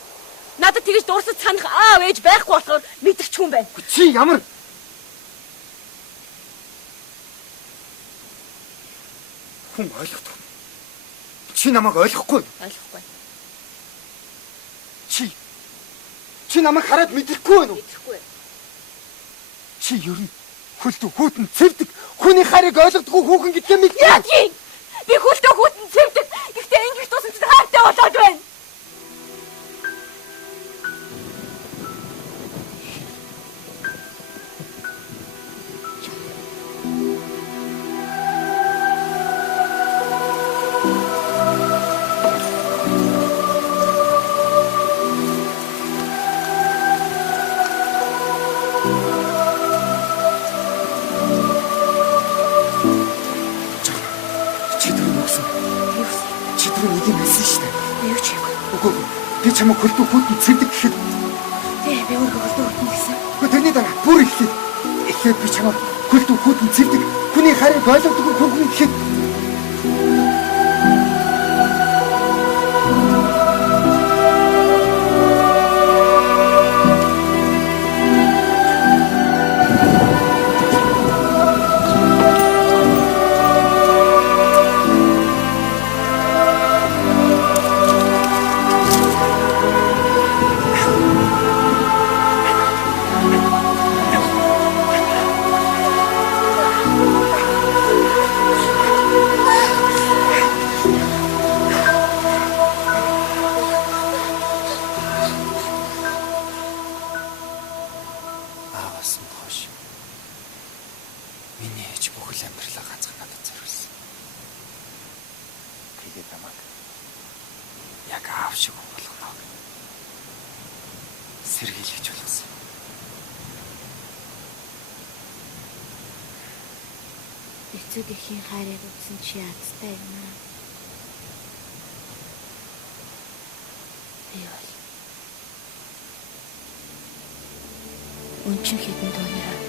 Надад тэгэж дурсаж санах аав ээж байхгүй болохоор мэдэрч хүн байна. Чи ямар хүн ойлгохгүй. Чи намайг ойлгохгүй. Ойлгохгүй. Чи намайг хараад мэдрэхгүй байна уу? Мэдрэхгүй. Чи ер нь хөлтөө хүүтэн цэвдэг хүний харийг ойлгодгүй хүүхэн гэдэг юм. Яг юм. Би хөлтөө хүүтэн цэвдэг. Гэхдээ ингэж тусамж хаартай болоод байна. Би чамайг хөлтөө хүүтэн цэвдэг гэхэд Би өөрөө хөлтөө хүүтэн гэсэн. тэрний дараа бүр эхлээд би чамайг хөлтөө хүүтэн цэвдэг хүний харийг ойлгодгүй хүүхэн гэхэд сэргийлж болсон. Эцэг эхийн хайрыг үзсэн чи ядтай юм аа. Би бол өнчин хэдэн дуурайраа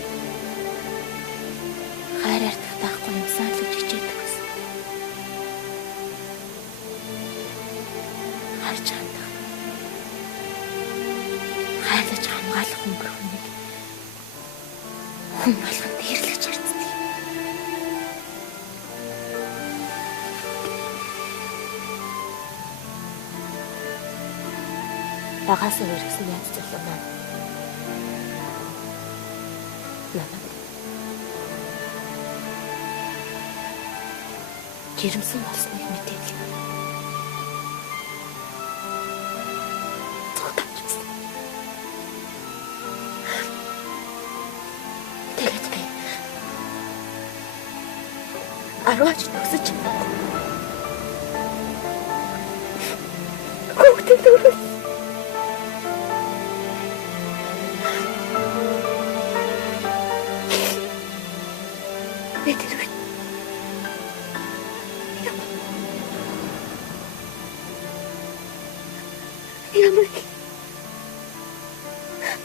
хайраар татахгүй юмсаар л хичээдэг байсан. Харж хандах. Хайрлаж хамгаалах өнгөр хүнийг хүн болгонд дэрлэж харцдаг. Багасаа хэрэгсэн яаж зовлоо маань. Намайг жирэмсэн болсныг мэдээлээ. Зүгтавчсан. Тэгээд би арваач төгсөж хүүхдээ дөрөв. Ямар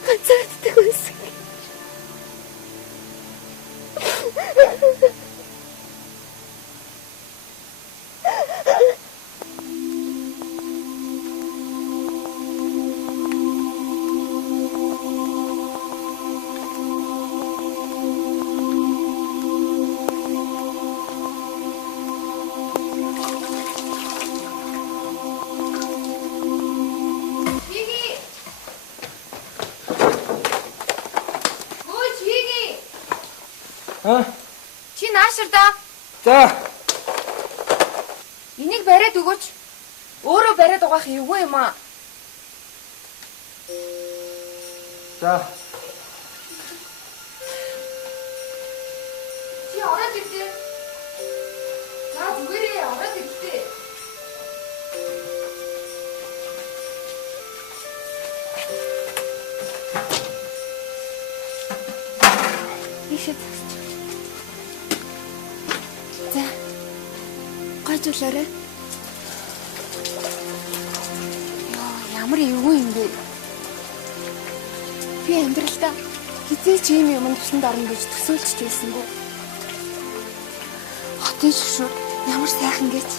ганцаарддаг байсан. Чи наашир да. За. Энийг бариад өгөөч. Өөрөө бариад угаах эвгүй юм аа. За. Чи ороод ирдээ. За зүгээрээ ороод ирдээ. Ишээ. За. Гойжуулаарай. Йоо, ямар эвгүй юм бэ? Би амьдралдаа хизээч ийм юмд тусанд орно гэж төсөөлж байсангүй. Хотын шүшүүд ямар сайхан гэж.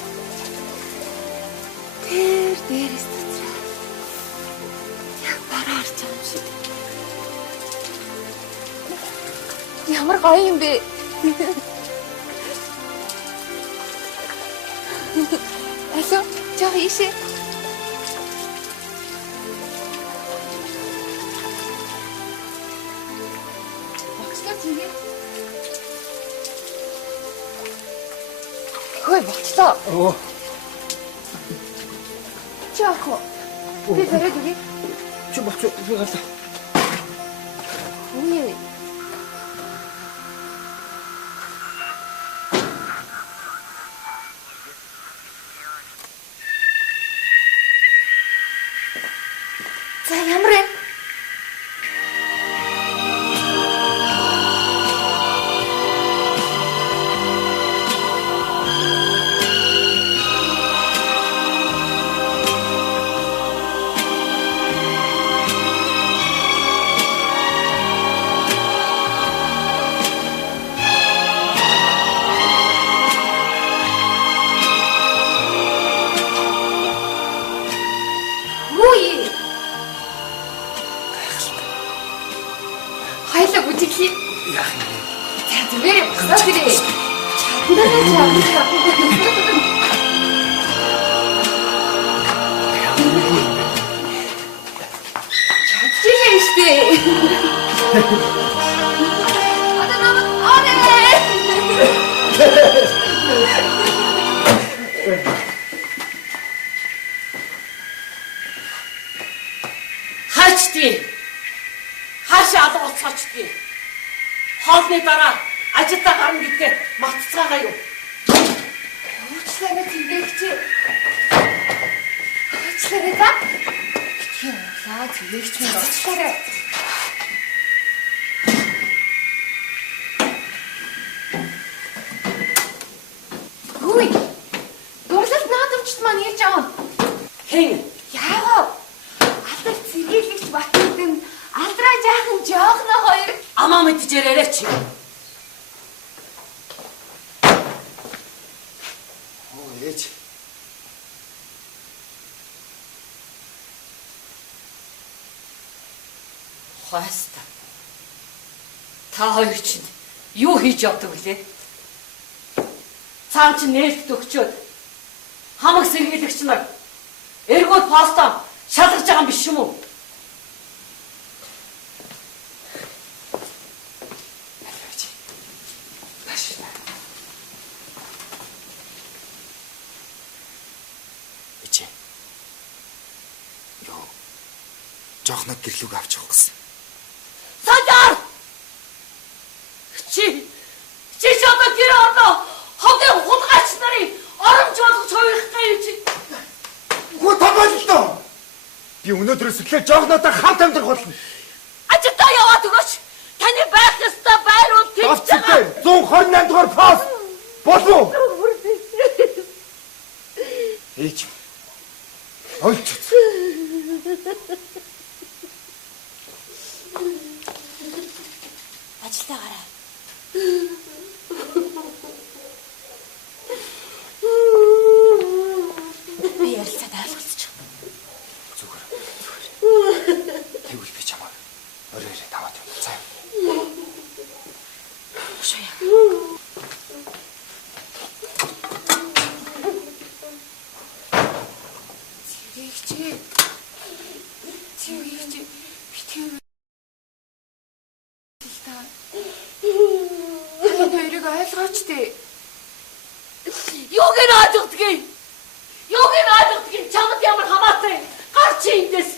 Тэр дээрээс цацраа. Яг бараа харж байгаа юм шиг. Ямар гоё юм бэ? Алло, жоо ишээ. Багшлаа зүгээр. Хөөе, болчлоо. Оо. Чаахо. Би бариад үгүй. Чи болчих би гарлаа. Үгүй. За ямар вэ? Хайлаа бүжиглээ. Яах юм бэ? За зүгээр босоо гэрээ. Чадчихлаа штэ. Одоо намайг орой. Хаачдээ. Хаашаа алгуулцаачдээ. Хоолны дараа ажилдаа гарна гэдгээ мартцгаагаа юу? Уучлаарай тэмдээгч. Уучлаарай та. За зүгээрч минь боцлоорой. Хүй. Дурлалт наадамчт маань ээж аав. Хэн? Яагаад? Алдар цэргийлэгч Батүдэн алдраа жаахан жоохно хоёр. Амаа мэдж яриач. Ээж. Хаста. Та хоёр чинь юу хийж явдаг вүлээ? Цаан чинь нээлт өгчөөд хамаг сэргийлэгч нар эргүүд паста шалгаж байгаа юм биш юм уу? Ичээ. Йоо. Жоохног гэрлүүг авч явах гэсэн. Садар! Чи шатаа гэр орно. Хотын хулгайч нарын оромж болгож хувирахтай юм чи. Гү тамааллаа. Би өнөөдрөөс эхлээд жоохнодоо хамт амьдрах болно. Ажидаа яваад өгөөч. Таны байх ёстой байрууд тэгж байгаа. 128 дугаар пост. Болов уу? Ээж. Ойлч. Ажилдаа гараа. Би ярилцаад ойлголцож байна. Зүгээр. Тэгвэл би чамаа орой таваад байна. За. Шая. Цэргийгч битгий. Хоёрыг ойлгооч дээ. Юуг нь ойлгодгийг? Юуг нь ойлгодгийг чамд ямар хамаатай? Гар чи эндээс.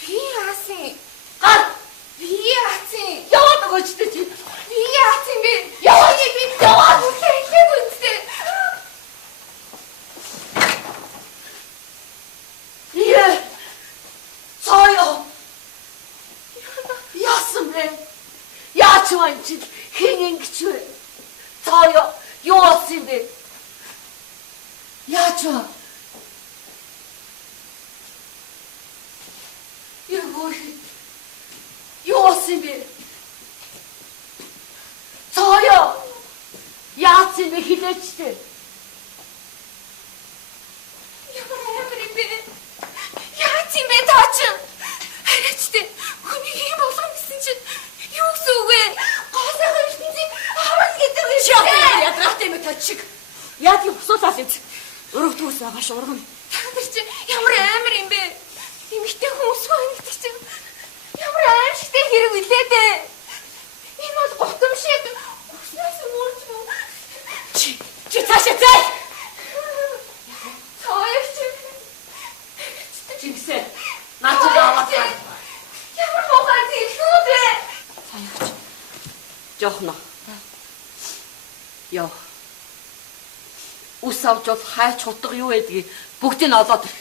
Би яасан? Гар. Би яасан? Яваад өгөөч дээ чи. Би яасан бэ? Яваад би яваад үлээхгүй үнтэй. Яа. Сая. Яасан бэ? Яач ван чи хин ингэж вэ? Сая юу болсон бэ? Яач вэ? Юу болсон бэ? Сая. Яасан бэ хэлээч дээ. Ямар амар юм бэ? Яасан бэ таач? Хараач дээ. Хүний юм болгоно гэсэн чинь юу гэсэн үг вэ? Госоо ертөнцийг авах гэдэг юм шиг. Ядрахтай мэт чиг. Яад юм босуулаад юм. Өрөвдгөөс байгаа шуурган. Та нар чи ямар амар юм бэ? Эмэгтэй хүмүүс байна гэдэг чинь ямар аимшигтэй хэрэг үлээ дээ. Энэ бол гутамшиг. Уснаас мөрч мө. Чи цаашаа зай. Тооёч. Чингисээ. Наач аваад. Ямар муухай зүйлүүд вэ? Саяач. Жохно. Яа. Ус авч бол хайч хутга юу байдгийг бүгдийг нь олоод ир.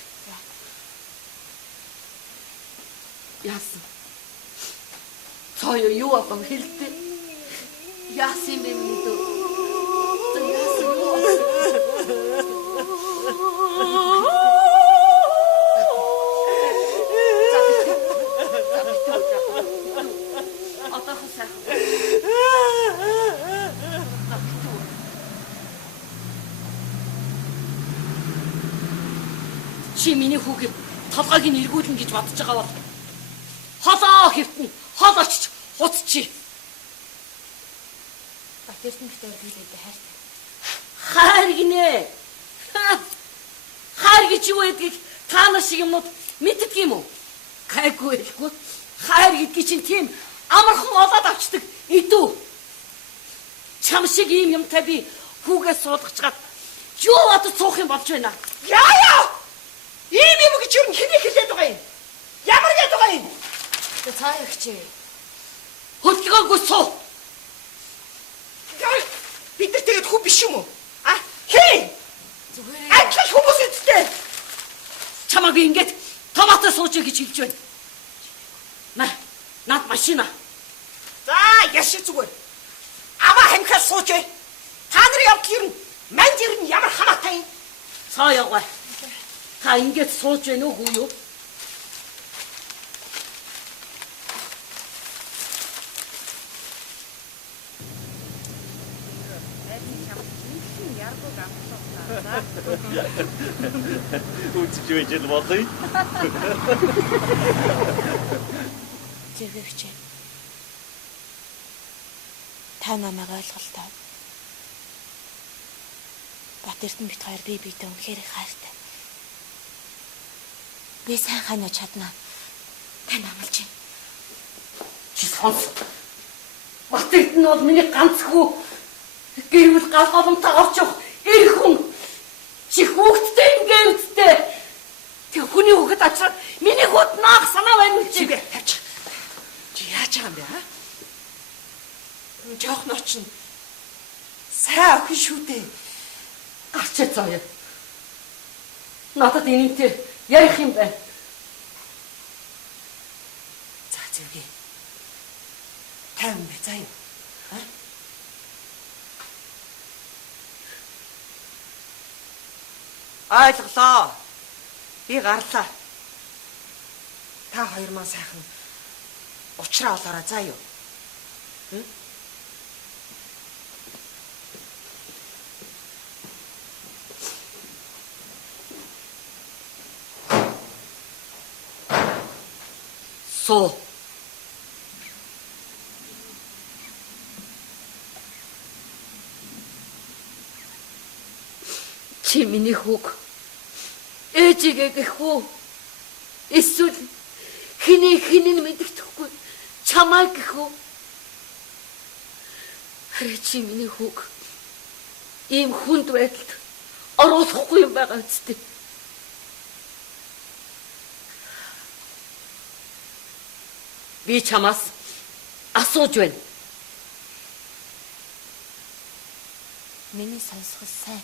Яасан. Цаая юу авах хэлдэг. Яасан бэ минь дөө. Яасан юу? Чи миний хүүгийг толгойг нь эргүүлнэ гэж бодож байгаа бол холоо хэвтэн хол очиж хуцчи. Батэрсэн битэр билээд хайртай. Хайр гинэ. Хайр гэж юу гэдгийг та нар шиг юмнууд мэддэг юм уу? Гайгүй хэлгүй. Хайр гэдгийг чинь тийм амархан олоод авчдаг идүү. Чам шиг ийм юмтай би хүүгээс суулгаж гад юу бодож суух юм болж байна. Яа! Ийм юм гэж юу хэний хэлээд байгаа юм? Ямар гээд байгаа юм? Цаая өгч. Хөдөлгөөгөө суу. Бид нар тэгээд хүн биш юм уу? А? Хей! Зүгээр. Ажил хүмүүс үстэй. Чамаг би ингээд томатос сууж гэж хэлж байна. Наад машина. За, яши зүгээр. Аваа хамхаас суучээ. Та нарын явдал ер нь манд ер нь ямар хамаатай юм? Цаа яваа. Та ингэж сууж байна уу хүү юу? Үчиж байж л болъё. Зөвөвч. Та намайг ойлголтоо. Батэртэн бит хоёр бие биедээ үнэхээр их хайртай. Би сайн ханаа чаднаа. Тань амлаж байна. Чи сонс. Батэрт нь бол миний ганцгүй гэрүүл гал голомтой орж явах эр хүн. Чи хүүхдтэй ингээ үсттэй. Тэг хүний хүүхэд ачаад миний хүүд наах санаа байна уу чи? Тавьч. Чи яаж байгаа юм бэ, аа? Жоохноо ч сайн охин шүү дээ. Гарчээ заяа. Надад энэнтэй ярих юм байна. За зөвгөө. Тайван бай заа юу? Ойлголоо. Би гарлаа. Та хоёр маань сайхан уучраа олоорой заа юу? Суу. Чи миний хүүг ээжигээ гэх үү? Эсвэл хэнийг мэддэхгүй чамаа гэх үү? Харин чи миний хүүг ийм хүнд байдалд оруулахгүй юм байгаа үстэй. Би чамаас асууж байна. Миний сонсгол сайн.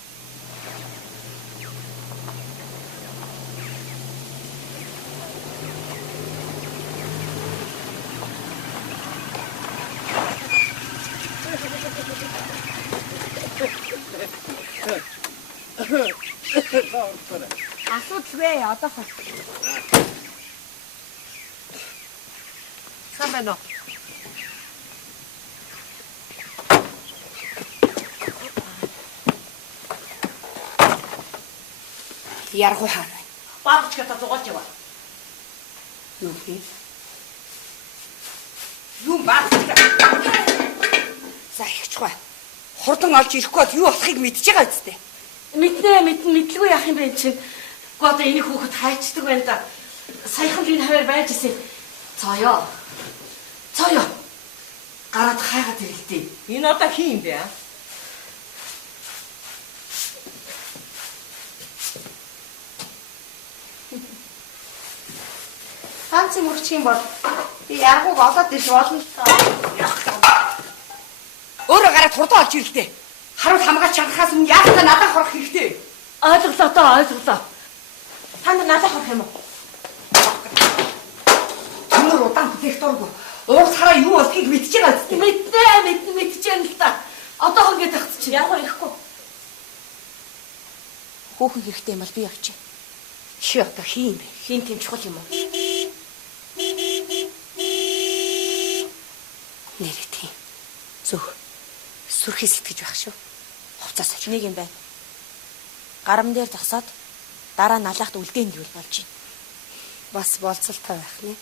Асуудалгүй одоохоо. Сайн байна уу? Яргуу хаана вэ? Бабочката зугаалж яваа. Юу вэ? Юу баацтай? За ихчгүй. Хурдан олж ирэхгүй бол юу болохыг мэдчихэж байгаа үстэй. Мэдлгүй яах юм бэ энэ чинь. Гэхдээ одоо энэ хүүхэд хайчдаг байна да. Саяхан би хавар байж исэн. Цоёо. Гараад хайгаад ирэлтээ. Энэ одоо хин юм бэ аа? Ганц юм өрчих юм бол би яргууг олоод ирж болно л тоо. Өөрөө гараад хурдан олж ирлээ. Харуул хамгаалж чадхаас өмнө яахаа надад хорох хэрэгтэй. Ойлголоо. Та нар надад хорох юм уу? Түнөр удаан бүтээх дурггүй. Уус хараа юу болохыг мэдчихэж байгаа зү. Мэдчихээн л та. Одоо ингэж тагц чи яг ирэхгүй. Хүүхэн хэрэгтэй юм бол би явчих. Чи одоо хин юм бэ? Хин тийм чухал юм уу? Нэрээ тийм. Зүг. Сүрхий сэтгэж байх шүү. Хувцас очив. Нэг юм байна. Гарам дээр зогсоод дараа налахт үлдээнд юу болж байна. Бас болцолтой байх нэ.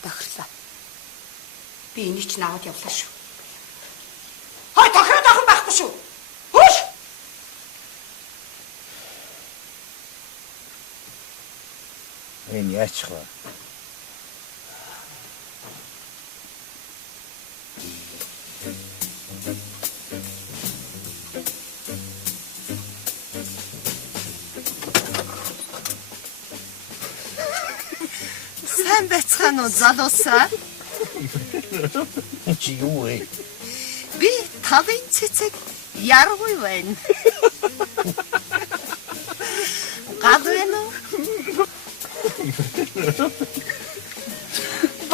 Тохирлоо. Би энийг ч наваад явлаа шүү. Хой тохироод авах байхгүй шүү. Хөөш! Энэ яачих вэ? Сайн байцгаана уу залуусаа? Чи юу вэ? Би тавын цэцэг яргүй байна. Гад байна уу?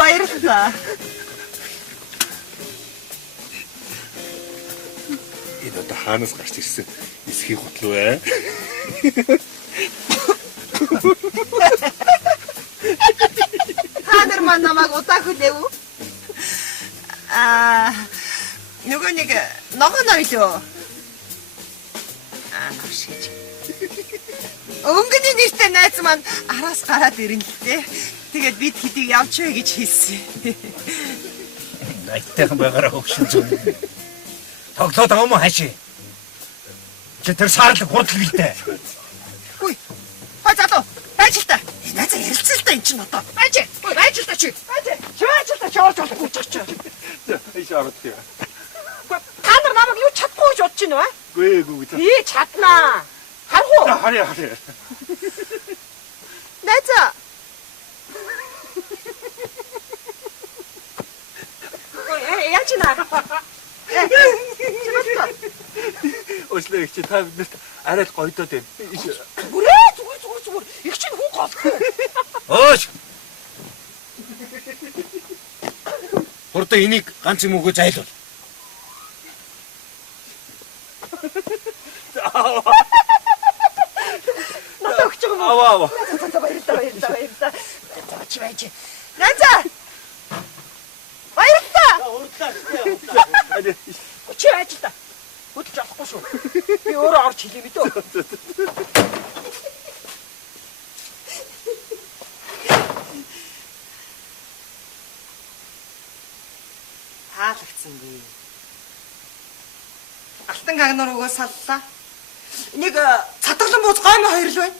Баярлалаа. Энэ одоо хаанаас гарч ирсэн эсхий готлоо ээ. Та нар маань намайг удаа хүлээв үү? Нөгөө нэг ногоо ноёлоо. Ношиж. Өнгөний нэртэй найз маань араас гараад ирэн л дээ. Тэгээд бид хэдийг явчихъя гэж хэлсэн. Найтайхан байгаараа хөгшин зүг. Тоглоод байгаа юм уу хааши? Чи тэр саарлаг хурдлаг гэлтэй. Хүй. Хой залуу. Байж л та. Найзаа ярилцсан л та эн чинь одоо. Байж. Хой байж л та чи. Байж. Чаач л та чааж болохгүй ч чи. Иш ард тээ. Та нар намайг юу чадахгүй гэж бодож байна вэ? Гүй. Ий чаднаа. Харах уу? Харъя. Найзаа. Яаж наа? Өслөө их чи та биднэрт арай л гойдоод байна. Зүгээр. Их чинь хүн голхгүй. Өөш. Хурдан энийг ганц юм өгөө зайлуул. Надад өгч байгаа юм. Аваа. Баярлалаа. Заач байж. Найзаа. Баярлалаа. Ади. Чи байж та. Хөдөлж авахгүй шүү. Би өөрөө орж хэлээ мэдөө. Таалагдсангүй. Алтан гагнуур өгөө саллаа. Нэг цатгалан бууз гойно хоёр л байна.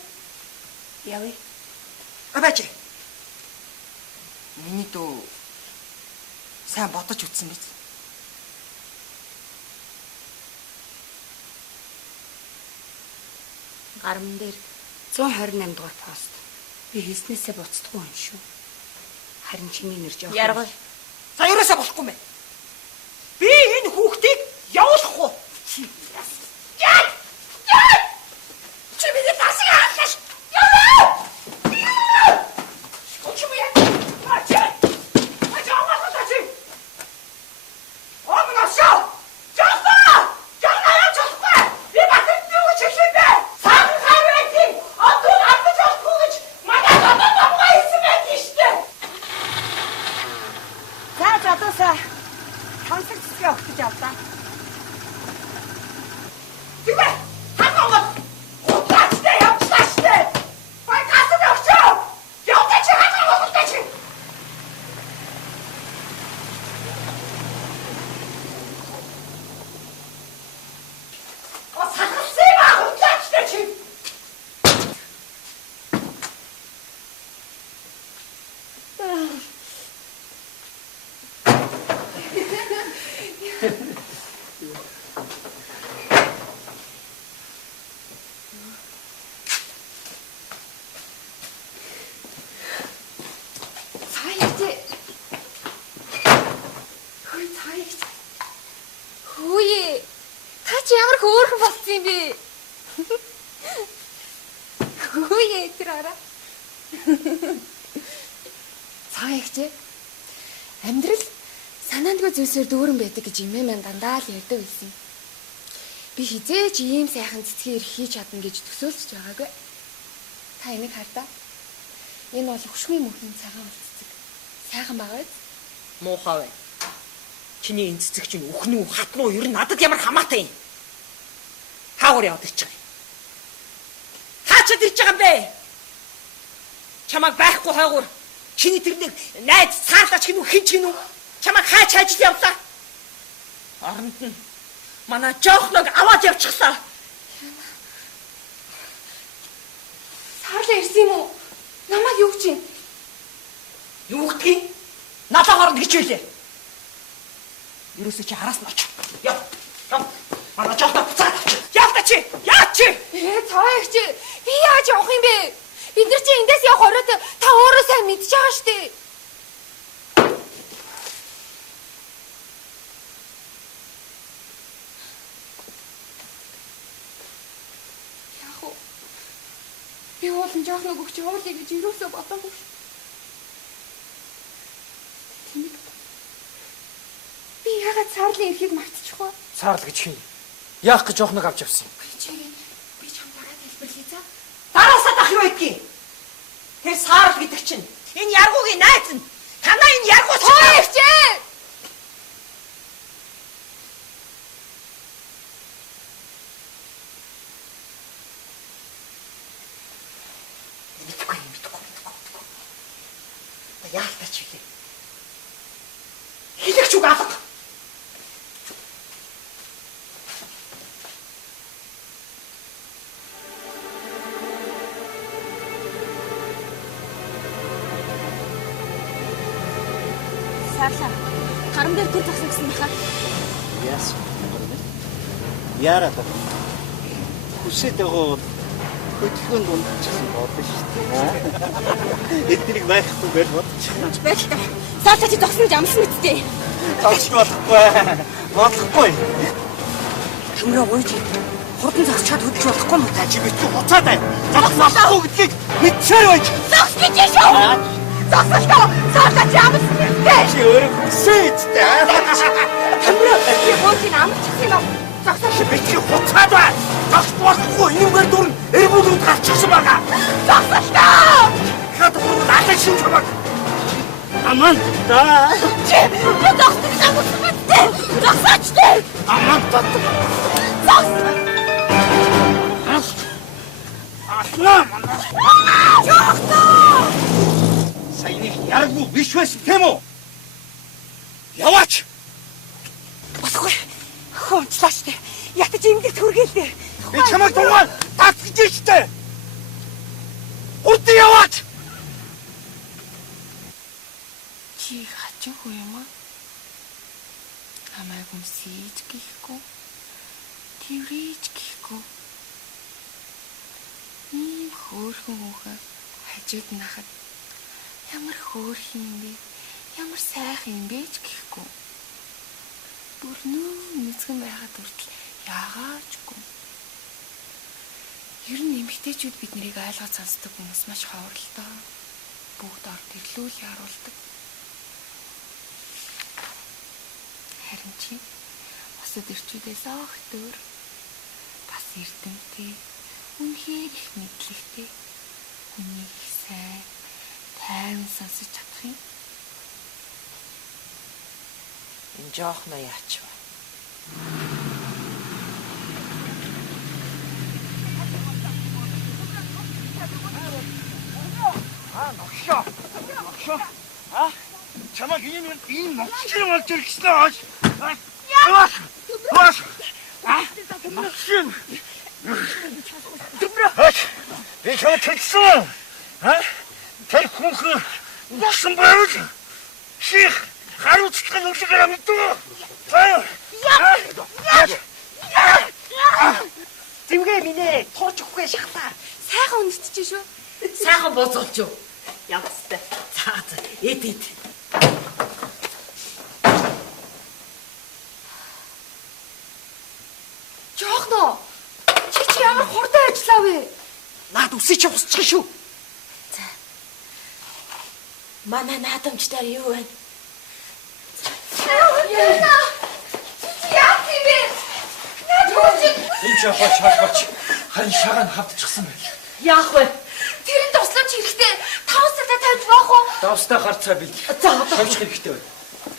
Явъя. Абаач. Миний дүү сайн бодож үтсэн биз? Гарам дээр 128 дугаар пост. Би хийснээсээ буцдаггүй юм шүү. Харин чиний нэр жоох. Яргал. Саяраасаа болохгүй мэ. Би энэ хүүхдийг явуулах уу? Яа! Чи миний тасыг хаалгаш. Яваа! Чи юу яа? Ачаа! Ачаа маа чи. Огносоо! Жафа! Жафа жафа! Би батд юу чишээ? Саан хараагийн одоо авч явахгүй гэж манай бабаа хэлсэн байх штэ. За жадосаа концерт өгч явлаа. Зүгэ! Хагавал! Утгачтай явчлааштай! Бай касад өгчөө! Явдаа чи хагавал утгач! Сахалсан ба утгачтай чи! Хөөе. Та чи ямар хөөрхөн болсон юм бэ? Хөөе тэр араа. Цаягч амьдрал санаандгүй зүйлсээр дүүрэн байдаг гэж имээ мэн дандаа л ярьдаг байсан. Би хизээч ийм сайхан цэцгийн ирэх хийж чадна гэж төсөөлж байгаагүй. Та энийг хардаа. Энэ бол хөшгүй мөнхийн цагаан цэцэг. Сайхан байгаа биз? Муухай бай. Чиний энэ цэцэг чинь үхнүү хатнуу ер нь надад ямар хамаатай юм. Хаагур яваад ирж байгаа юм. Хаачаад ирж байгаа юм бэ? Чамайг байхгүй хаагур. Чиний тэрнийг найз цаалаач гинүү хин ч гинүү. Чамайг хаач ажил явлаа. Оронд нь манай жоохног аваад явчихсан. Саарлаа ирсэн юм уу? Намайг юу гэж юм? Юу гэдгийг? Надад оронд хичээлээ. Юусе чи хараас нь оч. Яв. Манай жоохног буцаад авч. Явда чи. Яач чи. Цаягч би яаж явах юм бэ? Бид нар чи эндээс явах оройд та өөрөө сайн мэдчихэж байгаа шүү дээ. Би уулын жоохног өгч явуулъя гэж юусоо бодоогүй. яагаад Саарлын эрхийг мартчихв? Саарл гэж хин. Яах гэж охног авч явсан юм? Би чам дараа тайлбарлая за. Дараасаа дах юу гэдгийг. Тэр Саарл гэдэг чинь энэ яргуугийн найз нь. Танаа энэ яргууч. Хөөе. Мэдгүй. Яалтач хэлээ. Хэлэгч үг алга. Саарлаа. Харам дээр төр зогсон гэсэн баха. Яасан. Яараа та. Хүсээд байгаа хөдөлгөөнд унтчихсан бодлоо шүү дээ. Эднийг байхгүй байж бодчих. Байх та. Саарлаа чи зогсон гэж амлсан үсттэй. Зогсож болохгүй. Бодлохгүй. Төмрөө ууж. Хурдан зогсчаад хөдөлж болохгүй юм уу? Чи битгий хуцаад бай. Зогсохгүй гэдгийг мэдчихээр байж. Зогс гэж шүү. Зогсолтоо. Саарлаа чи амлсан үстэй. Чи өөрөө хүсээд дээ. Төмрөө чи ууж амлчихсан юм уу? Чи битгий хуцаад бай. Зогсож болохгүй. Энэгээр дүр эргүүлүүд гарчихсан байгаа. Зогсолтоо. Хад хурд аль шин чамаг. Аман та. Чи зогсож амлсан үстэй. Зогсооч дээ. Аман та. Аслан! Жохтоо! Саяны яргуу биш байсан тийм үү? Яваач! Болохгүй. Хөөцлаач дээ. Ятаж ингэдэг түргээлээ. Би чамайг дугаар татгаж штэ. Урд яваач! Чи хачаагүй юм аа? Намайг өмсөж гихгүй. Тэрийж гихгүй. Ийм хөөрхөн хүүхэн хажууд нахад ямар хөөрх юм бэ? Ямар сайхан юм бэ ч гэхгүй. Бүрнөө нүцгэн байгаад хүртэл яагаачгүй. Ер нь эмэгтэйчүүд бид нарыг айлгаж сонсдог хүмүүс маш ховор л доо. Бүгд орд ирлүүл яруулдаг. Харин чи бусад ирчүүдээс огт өөр бас эрдэмтэй, үнэхээр их мэдлэгтэй, хүнийг их сайн, тайван сонсож чадах юм. Энэ жоохноо яач вэ? Ногшоо. Чамайг ийм ногшин болж ирсэн аа. Яваач. Ногшин. Төмрөөч. Би чамайг хэлсэн. Тэр хүүхэн болсон байвал чих харуулцах нь үлгэр амтгүй. Тэмгээ минь тооч өгөхгүй шахтаа. Сайхан үнэтчихэж шүү. Сайхан бууцуулж юу? Явцтай. За эд. Жоохноо. Чи ямар хурдан ажиллаа вэ? Наад үсэж усчих шүү. За. Манай наадамчдаар юу вэ? Яах юм бэ? Наад Энэ шахаж шахаж харин шагаан хавдчихсан байл. Яах вэ? тэрэн тусламж хэрэгтэй. 5 сарда тавьж байх уу? Давстай харцаа бий. За тавьчих хэрэгтэй байна.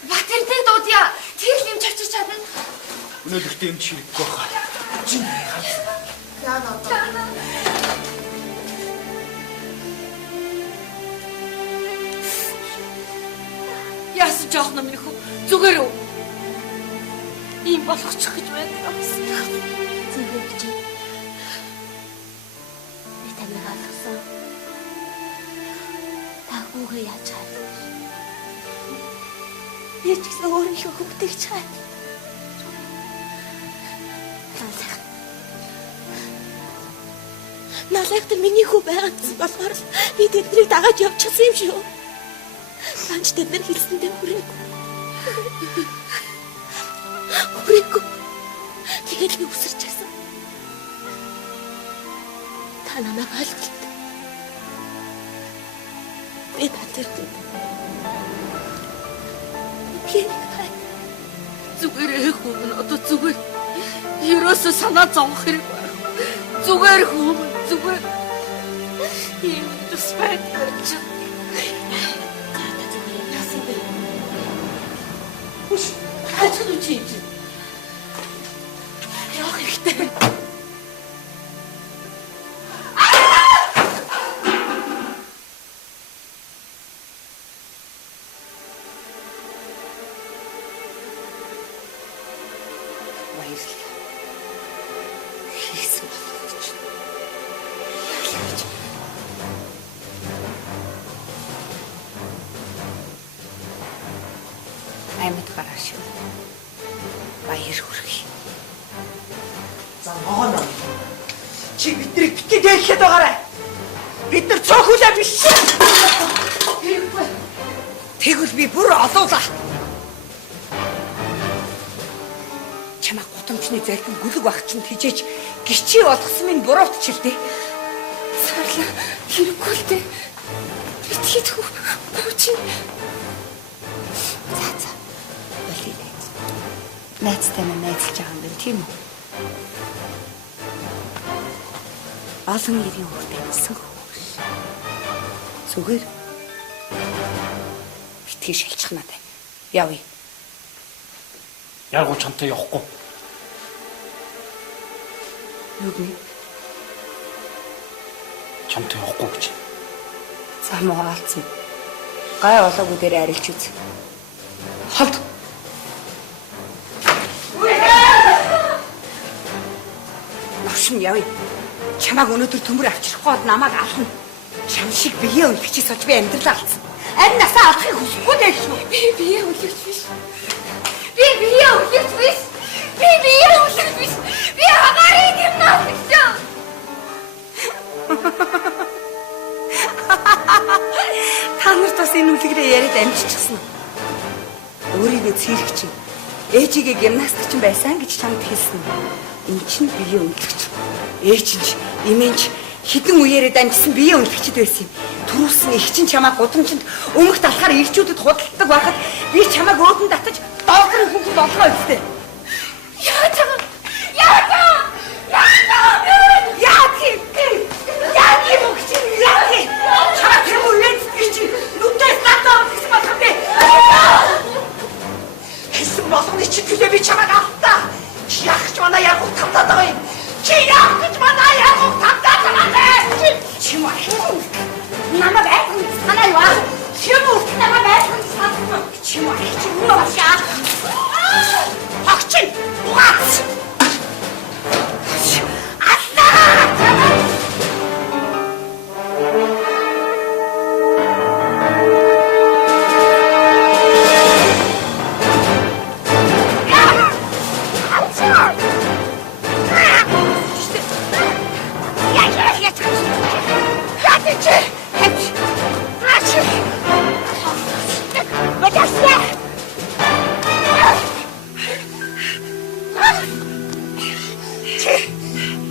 Батэртэй дуудъя. Тэр л юм чавчиж чадна. Өнөөдөртөө юм чирэхгүй байна. Чин яасан жоох нам нөхөө зүгээр үү? Ийм болгочих гэж байна. Зүгээр чи. Би таныг алгасан. Тагуугаа яаж чадах? Би ч гэсэн өөрийнхөө хөвгтийг чаа. Налегт миний хүү байгаа гэсэн болохоор би тэднийг дагаад явчихсан юм шүү. Санч тэд нар хэлсэндээ хүрээгүй. Тэгээд би үсэрч байсан. Та намайг ойлголоо. Би батэрд. Би Зүгээр хүн одоо зүгээр. Ерөөсөө санаа зовох хэрэг байх. Зүгээр хүн зүгээр. Ийм тус байдаг ч. Яасан бэ? Үш, хацгүй чи. Яах ихтэй. Аймад гараа шүү. Баяр хүргэе. За ногоно. Чи биднийг битгий дээрэхэд байгаарай. Бид нар цөөхөлөө биш. Хэрэггүй. Тэгвэл би бүр олоолаа. Чамаа гудамжны залбин гүлэг баг чинь тижээж гिचий болгосон минь буруутчихлээ. Сарлаа хэрэггүй л дээ. Битгий тхүү. Чи За. Найзтай минь найзалж байгаа юм байна тийм үү? Олон ирийн хүүхдээ гэсэн хөөш. Зүгээр. Битгий шилжих надад. Явъя. Яргуу чамтай явахгүй. Юу гэнэ? Чамтай явахгүй гэж. За муу хаалцсан. Гай олоогүй дээр арилж үз. Холд. Навшин явъя. Чамааг өнөөдөр төмөр авчрах гээд намайг алхна. Чам шиг бие өлгөчийг сож би амьдрал алдсан. Амь насаа алахыг хүсэхгүй дээ шүү. би бие өлгөж биш. Би бие өлгөж биш. Би бие өлгөж биш. Би хагарыг гэмнаас гэж. Та нарт бас энэ үлгэрээ яриад амжчихсан уу? Өөрийгөө цэрэгч, ээжигээ гимнастикч байсан гэж чамд хэлсэн үү? Энд чинь бие өлгөгч. Ээж нь, эмээч хідэн үеэрээ дамжсан бие өлгөгчд байсан юм. Төрүүлсэн их чинь чамаа гудамжинд өмгт алхаар ирчүүдэд худалдаг байхад би чамааг өөдөн татаж доогрын хүүхэд болгоо үстэй. Яаж юм бэ? Чамаа тэр үлэн чи нүдээс татаад гэсэн байна бэ? Хэсэг болгоны чи төлөө би чамааг автаа. Чи яах ч манай яг тавтаад байгаа юм. Чи яах гэж манай яг тавтаад байгаа юм. Чи маяг. Намайг айгүй санаа юу аа? Чи муу намайг айгүй санаа. Чи маяг чи юу аа? Хагчин. Угаац.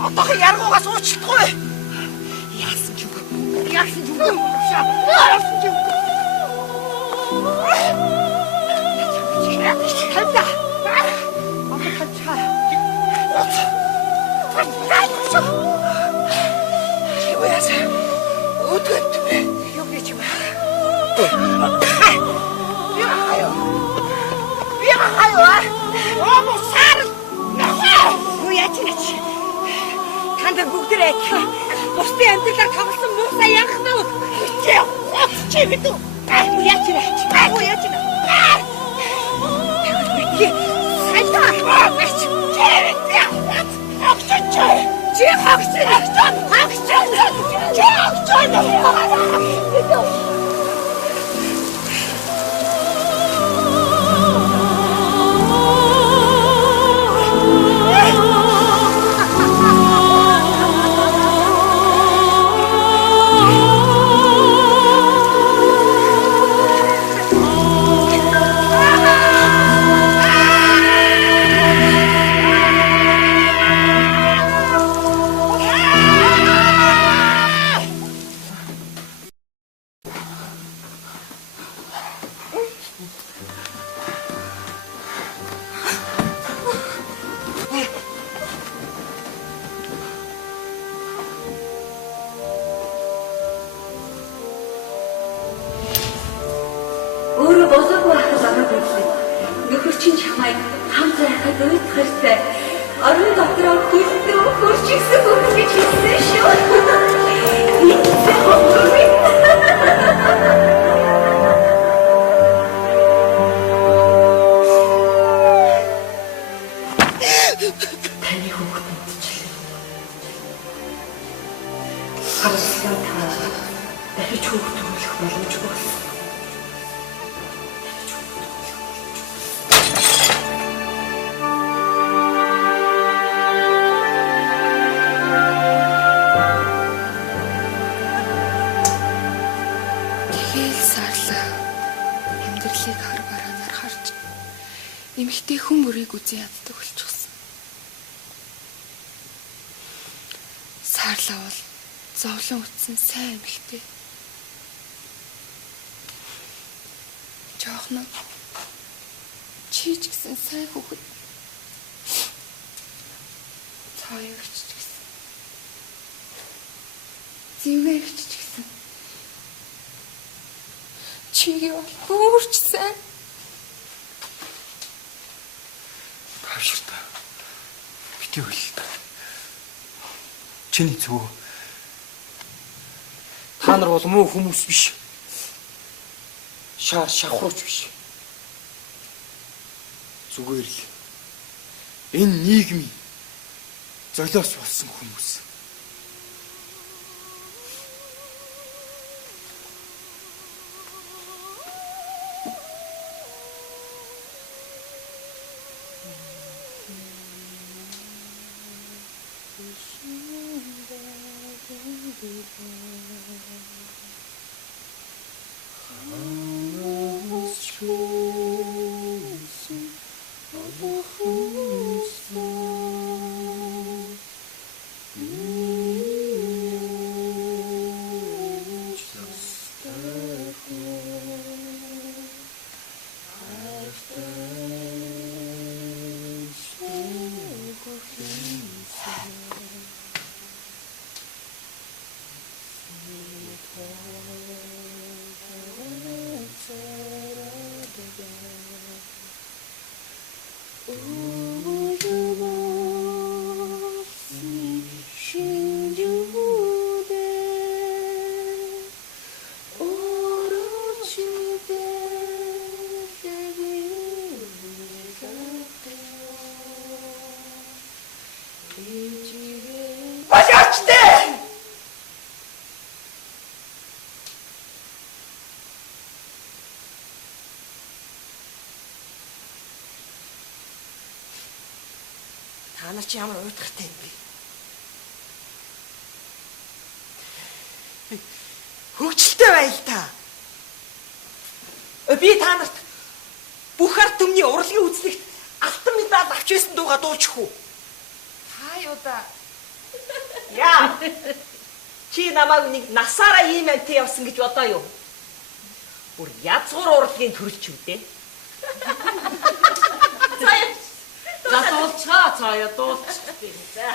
Отох яргуугаас уучлахгүй. Яасан ч үгүй. Яасан ч үгүй. Хэнда. Отохчаа. Юу яасан? Өдөрт юу гэж юм. Яахаа. Оо сар. Юу яач нэч. Танд бүгдээ бусдын амьдралаар тоглосон муусаа яахна уу? Чи гэдэг. Юу яач вэ? Юу яач вэ? өвчин чамайг хамт байхад уйдгартай. Орон дотроо хөлтөө хөрчигсэн хүн гэж хэлсэн шүү. Ийцээ хонхоргүй. Таны хүүхдэд ч харсан та дахиж хүүхд төрүүлэх боломжгүй болсон. Эмэгтэй хүн бүрийг үзэн яддаг болчихсон. Саарлаа бол зовлон утсан сайн эмэгтэй. Жоохно чийч гэсэн сайн хүүхэд. Цаягч ч гэсэн. Зэвгээрч ч гэсэн. Чигээ бол бүрч сайн. Авширта. Битгий хөлт. Чиний зүг. Та нар бол муу хүмүүс биш. Шавхрууч биш. Зүгээр л энэ нийгмийн золиос болсон хүмүүс. Та нар чи ямар уйтгартай юм бэ? Хөгжилтэй байл та. Би та нарт бүх ард түмний урлагийн үзлэгт алтан медаль авч байсан дууга дуулчих уу? Та юу да? Яа. Чи намайг нэг насаараа ийм амттай явсан гэж бодоо юу? Бүр язгуур урлагийн төрөлч үү дээ. За дуулцгаа цаая дуулцчих. За.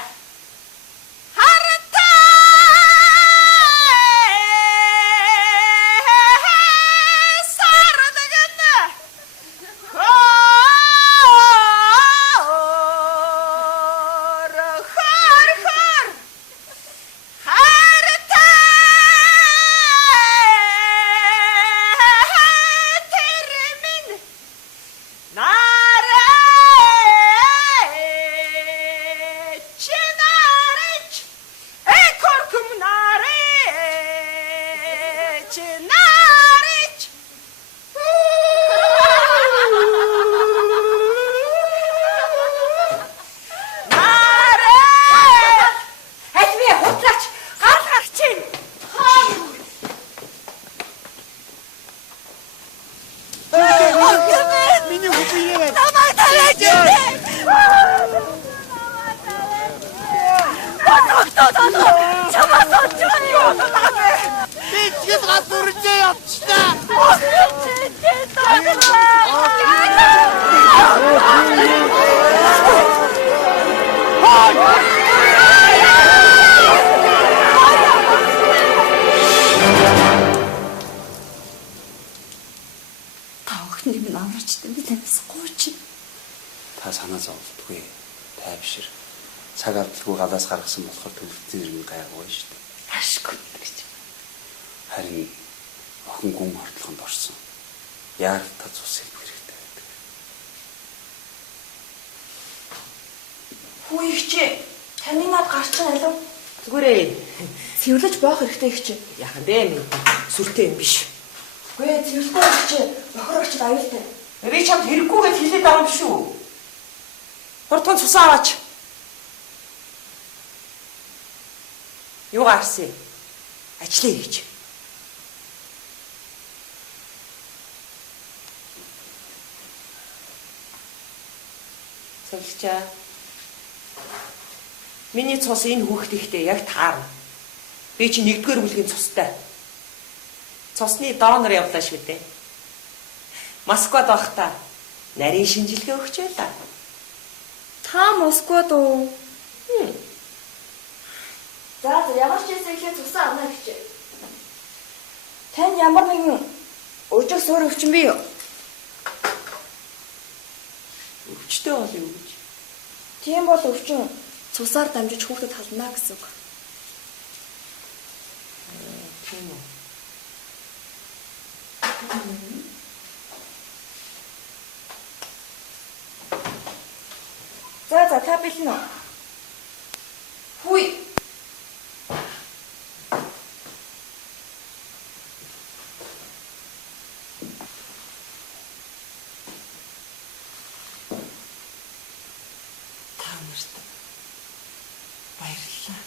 Таохны минь амарчтай би танаас гооч. Та санаа зовлтгүй. Тайвшир. Цаг алдалгүй галаас гаргасан болохоор төвлөрсөн юм гайгүй шүү дээ. Ашгүй гэж. Харин охин гүн хортлохонд орсон. Яарал та цус хэлбэх хэрэгтэй байдаг. Хүү ихчээ. Таны над гарчин алив. Зүгээрээ. Цэвэрлэж боох хэрэгтэй ихчээ. Яхан бэ минь. Сүртэй юм биш. Үгүй ээ, цэвэрлэхгүй ихчээ. Бохор очид аюултай. Би чамд хэрэггүй гэж хэлээд байгаа юм шүү. Хурдхан цусаа аваач. Юу гарсан? Ажлаа хийж. Сэлчээ. Миний цус энэ хүүхэд ихтэй яг таарна. Би чи нэгдүгээр бүлгийн цустай. Цусны донор явлаа шүү дээ. Москвад байхдаа нарийн шинжилгээ өгч байлаа. Та Москвад уу? За ямар ч юм ихээ цусаа авна гэжээ. Тань ямар нэгэн өжиг суур өвчин бий юу? Өвчтэй бол юу гэж? Тийм бол өвчин цусаар дамжиж хүүхдэд халдана гэсэн үг. Тийм үү. За та бэлэн үү? Хүй. Баярлалаа.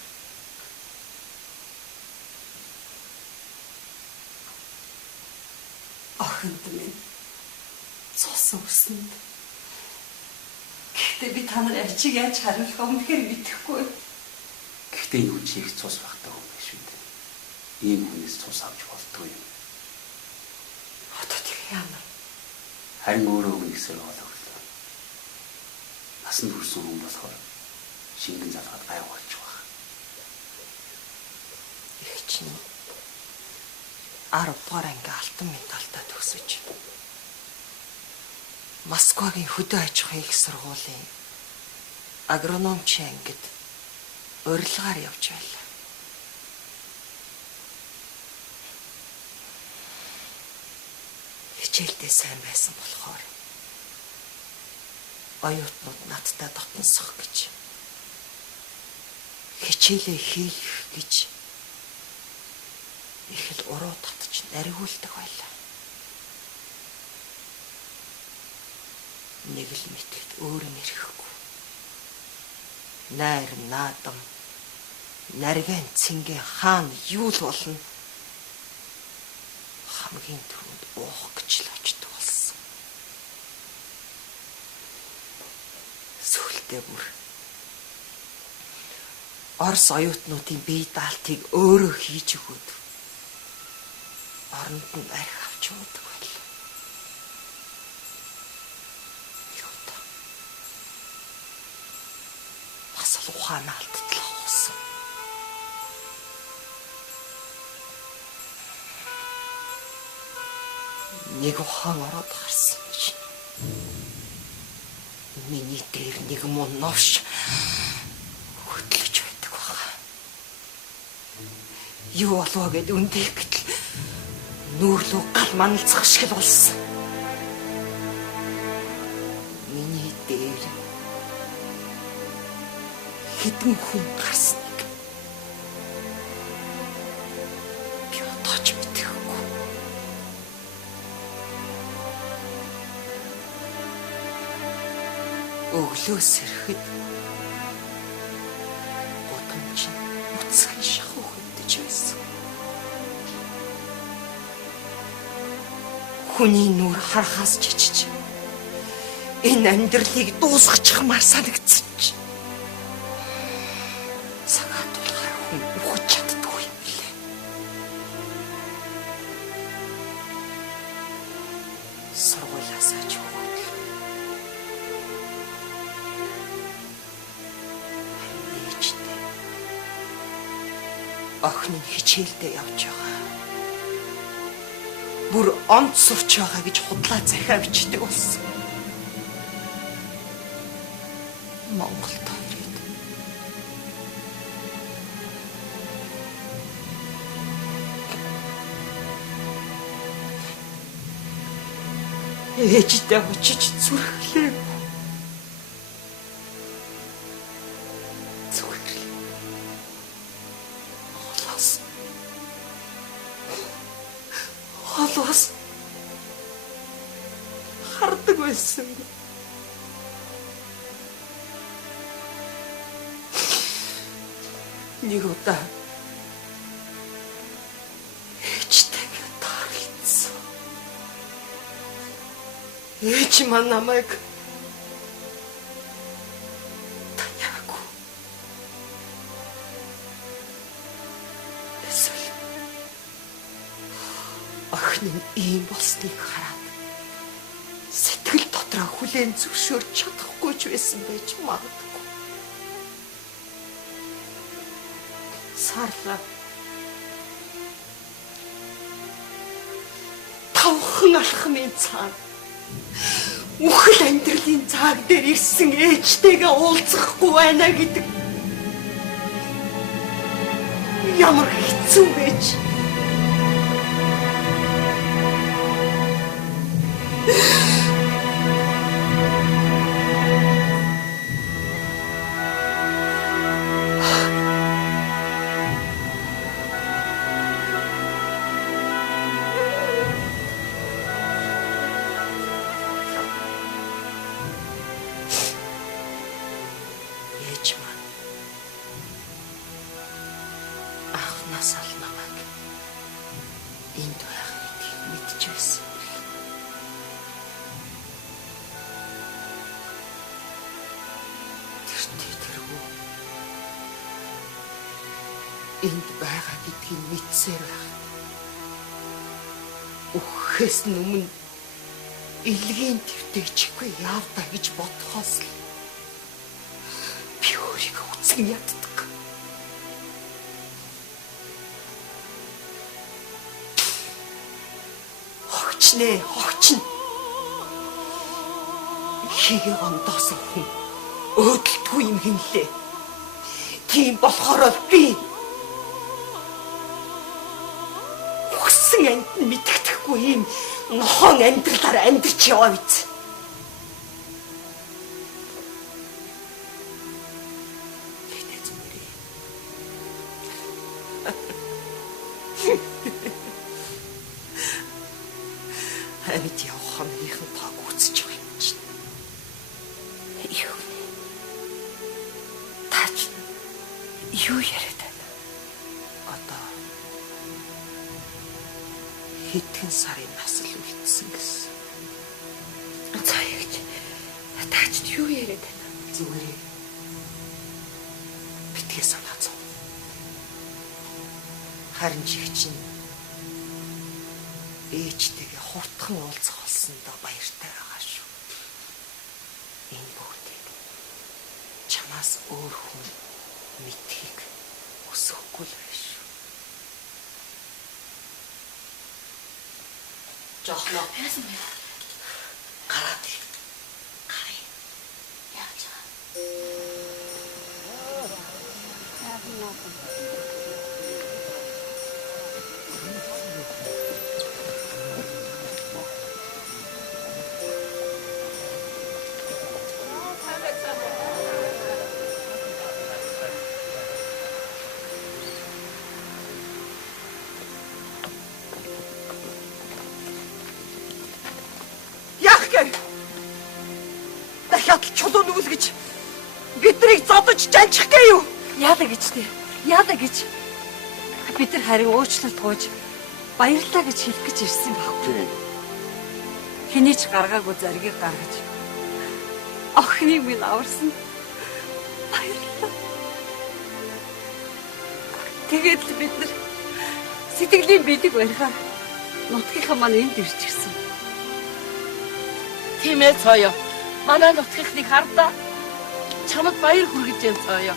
Охинд минь цус өгсөнд. Гэхдээ би та нар ачиг яаж хариулах өмнөхөр мэдэхгүй. Гэхдээ юу ч их цус багтаа хүн биш үү? Ийм хүнээс цус авч болтгүй юм. Одоо тэг яана. Харин өөрөө өгнө гэсээр болоо. Насанд хүрсэн хүн болохоор шингэн залгаад гайвуулж байгаа. Их чинь 10 дугаар анги алтан медальтай төгсөж Москвагийн хөдөө аж ахуйн их сургуулийн агрономчийн ангид урилгаар явж байлаа. Хичээлдээ сайн байсан болохоор оюутнууд надтай дотносох гэж хичээлээ хийх гэж их л уруу татж наригулдаг байлаа. Нэг л мэтгэд өөр нь ирэхгүй. Найр наадам нарийн цэнгийн хаана юу л болно? Хамгийн түрүүнд уух гэж л очдог болсон. Сүултээ бүр Орос оюутнуудын бие даалтыг өөрөө хийж өгөөд оронд нь арх авч уудаг байлаа. Юу та? Бас л ухаанаа алдтлаа хуусан. Нэг ухаан ороод гарсан чинь миний дээр нэг мөн новш хөтлөж байдаг байгаа. Юу болов гэд үндэх гэтэл нүүрлүү гал маналцах шиг л болсон. Миний дээр хэдэн хүн гарсныг би одооч мэдэхгүй. Өглөөс ирэхэд гудамж уцхан шахуу хөддөж байсан. Хүний нүур харахаас чичиж энэ амьдралыг дуусгачихмаар санагдсан чи. Цагаат болохоор хүн ухаж чаддгүй юм билээ. Сургуулиас аж өгөөд ээжтэй охин нь хичээлдээ явж байгаа. Бүр онц сурч байгаа гэж худлаа захиа бичдэг болсон. Монголд ирээд. Ээжтэй очиж зүрхлээ. Зүрхлээ. Холоос хардаг байсан. Нэг удаа ээжтэйгээ таарлцсан. Ээж маань намайг таняагүй. Эсвэл охин нь ийм болсныг хараад сэтгэл дотроо хүлээн зөвшөөрч чадахгүй ч байсан байж магадгүй. Сарла тавхан алхмын цаана үхэл амьдралын цаг дээр ирсэн ээжтэйгээ уулзахгүй байна гэдэг ямар хэцүү байж. Анхнаасаа л намайг энд байгааг мэдчихсэн. тэргүй энд байгаа гэдгийг мэдсээр байна. Үхэхээс өмнө илгийн твтэгчгүй явдаа гэж бодхоос л би өөрийгөө үцэн яддаг. Хогчно. Хийгээ ондоосон хүн өөдөлтгүй юм хинлээ. Тийм болохоор би хүссэн амт мэддэхгүй юм нохон амьдралаар амьдарч яваа биз. Амьд явах амныхан таг үсэж байгаа юм чинь. Юу нэ? Таач юу яриад байна? Одоо хэдхэн сарын насл үлдсэн гэсэн. За ягч. Таач юу яриад байна? Зүгээр. Битгий санаа зов. Харин чинь ээжтэйгээ хурдхан уулзах болсондоо баяртай байгаа шүү. Энэ бүгдийг чамаас өөр хүн мэдхийг хүсэхгүй л байна шүү. Жохно. Яасан бэ? Гараад. Гарыг. Яаж аа? Дахиад чулуун үлгэж биднийг зодож жанчих гээ юу? Яадаг гэж тий. Яадаг гэж. Бид нар харин уучлалт гуйж баярлалаа гэж хэлэх гэж ирсэн байхгүй. Хэний ч гаргаагүй заргийг гаргаж охиныг минь аварсан. Баярлалаа. Тэгээд л бид нар сэтгэлийн бидэг барихаар нутгийнхаа маань энд ирж ирсэн. Тийм ээ цаая. Манай нутгийнхныг хардаа чамд баяр хүргэж яан цаая.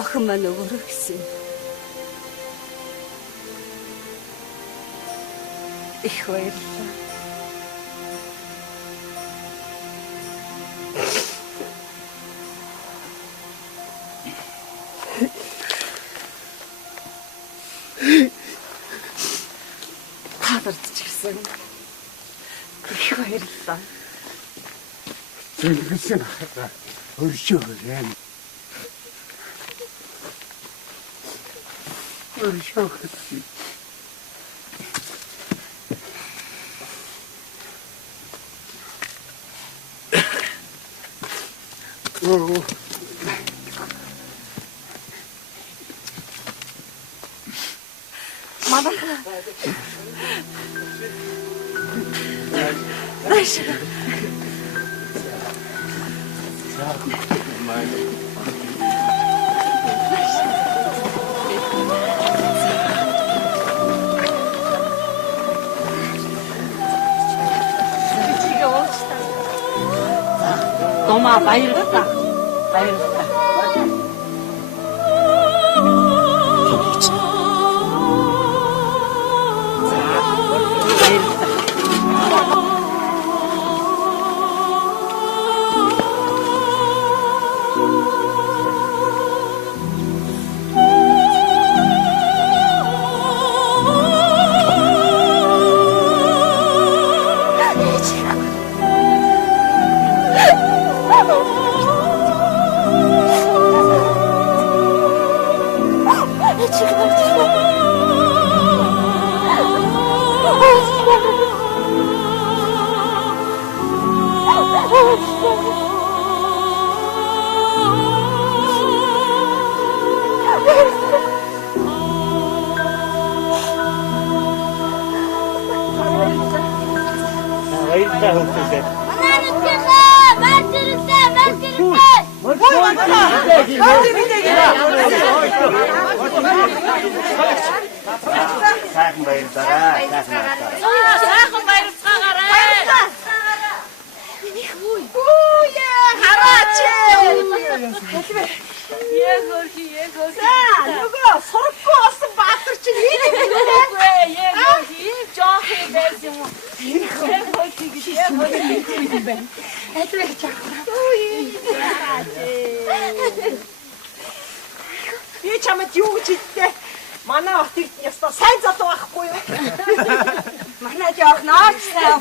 Охин маань өгөрөө гэсэн. Их баярлалаа. таалагдчихсан. Их баярлалаа. Зингэсэн хаа. Өршөөгөө. Өршөөгөө. Oh. Mama. Nice. Дома баярлалаа. Баярлалаа. Сайхан баярлалаа. Сайхан баярлцгаагаарай. Минийх үе. Хараач. Яг хөрхи. Нөгөө сурахгүй болсон баатар чинь ийм юм бэ? Яг хөрхи жоох байсан юм уу? Яг хөрхи гэж яг хөрхи юм байна. Эдрэг чаа. Би чамд юу гэж хэлдэг? Манай хотыг ястаа сайн залуу байхгүй юу? Манай жоох наач сайн.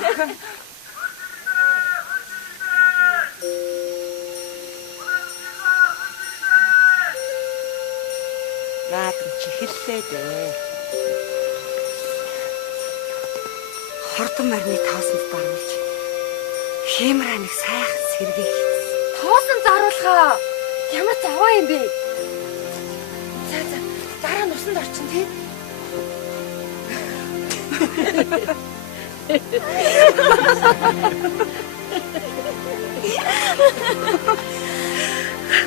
Наадам чихэллээ дээ. Хордон марны таасанд даруулж хэмраа нэг сайхан сэргийг Тоосон заруулахаа ямар заваа юм бэ? За дараа нь усанд орчин тий.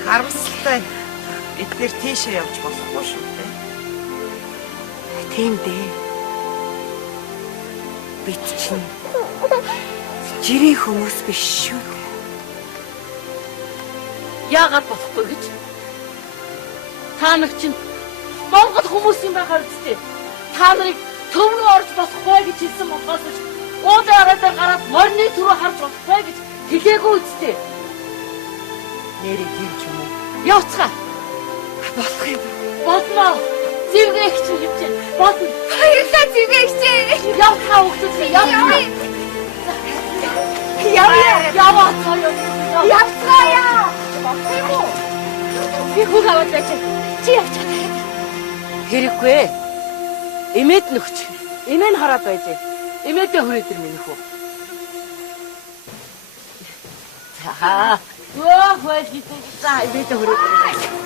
Харамсалтай. Эдгээр тийшээ явж болохгүй шүү дээ. Тийм дээ. Бид чинь жирийн хүмүүс биш шүү. Яагаад болохгүй гэж? Та нар чинь Монгол хүмүүс юм байхаар үстэй. Та нарыг төвнөө орж болохгүй гэж хэлсэн болохоос ч уудын араадаар гараад морины түрүү харж болохгүй гэж хэлээгүй үстэй. Нэрийг хэлж юм уу? Явцгаа. Болох юм. Болно. Зэвгэгч хэлж чинь болно. Баярлалаа зэвгэгч. Явцгаа хөвгөж яваа. Яваа цааяа. Явцгаая. Би хүүг аваад байж. Чи явчих. Хэрэггүй. Эмээд нөхч. Эмээ нь хараад байж. Эмээдээ хүрээдэр минь хүү. За. Оо хөөж гэдэг. За эмээдээ хүрээдэр.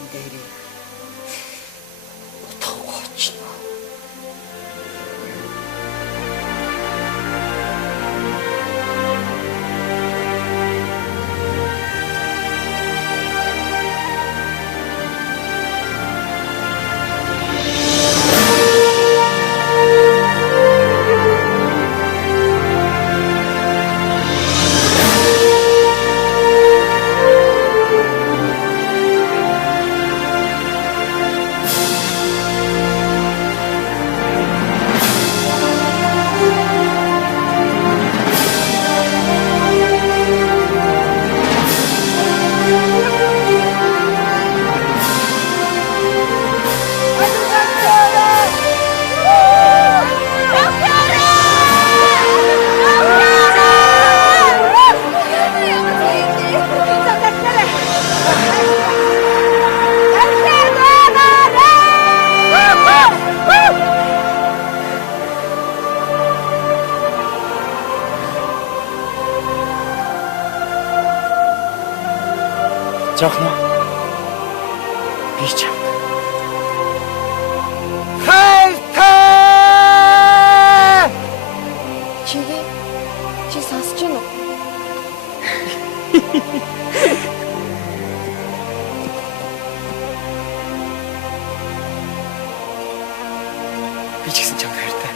наран дээрээ утгагүй очно. Жохон уу? Би чам. Чи сонсож байна уу? Би ч гэсэн чамд хайртай.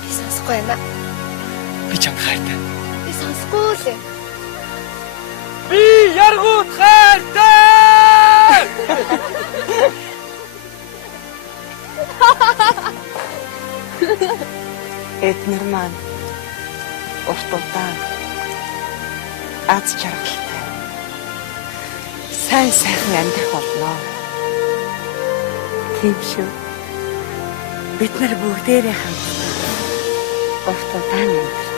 Би сонсохгүй байна. Би чамд хайртай. Би сонсохгүй лээ. Би яргууд хайртай! Эднэр маань урт удаан аз жаргалтай сайн сайхан амьдрах болно. Тийм шүү. Бид нар бүгдээрээ хамт урт удаан амьдрах.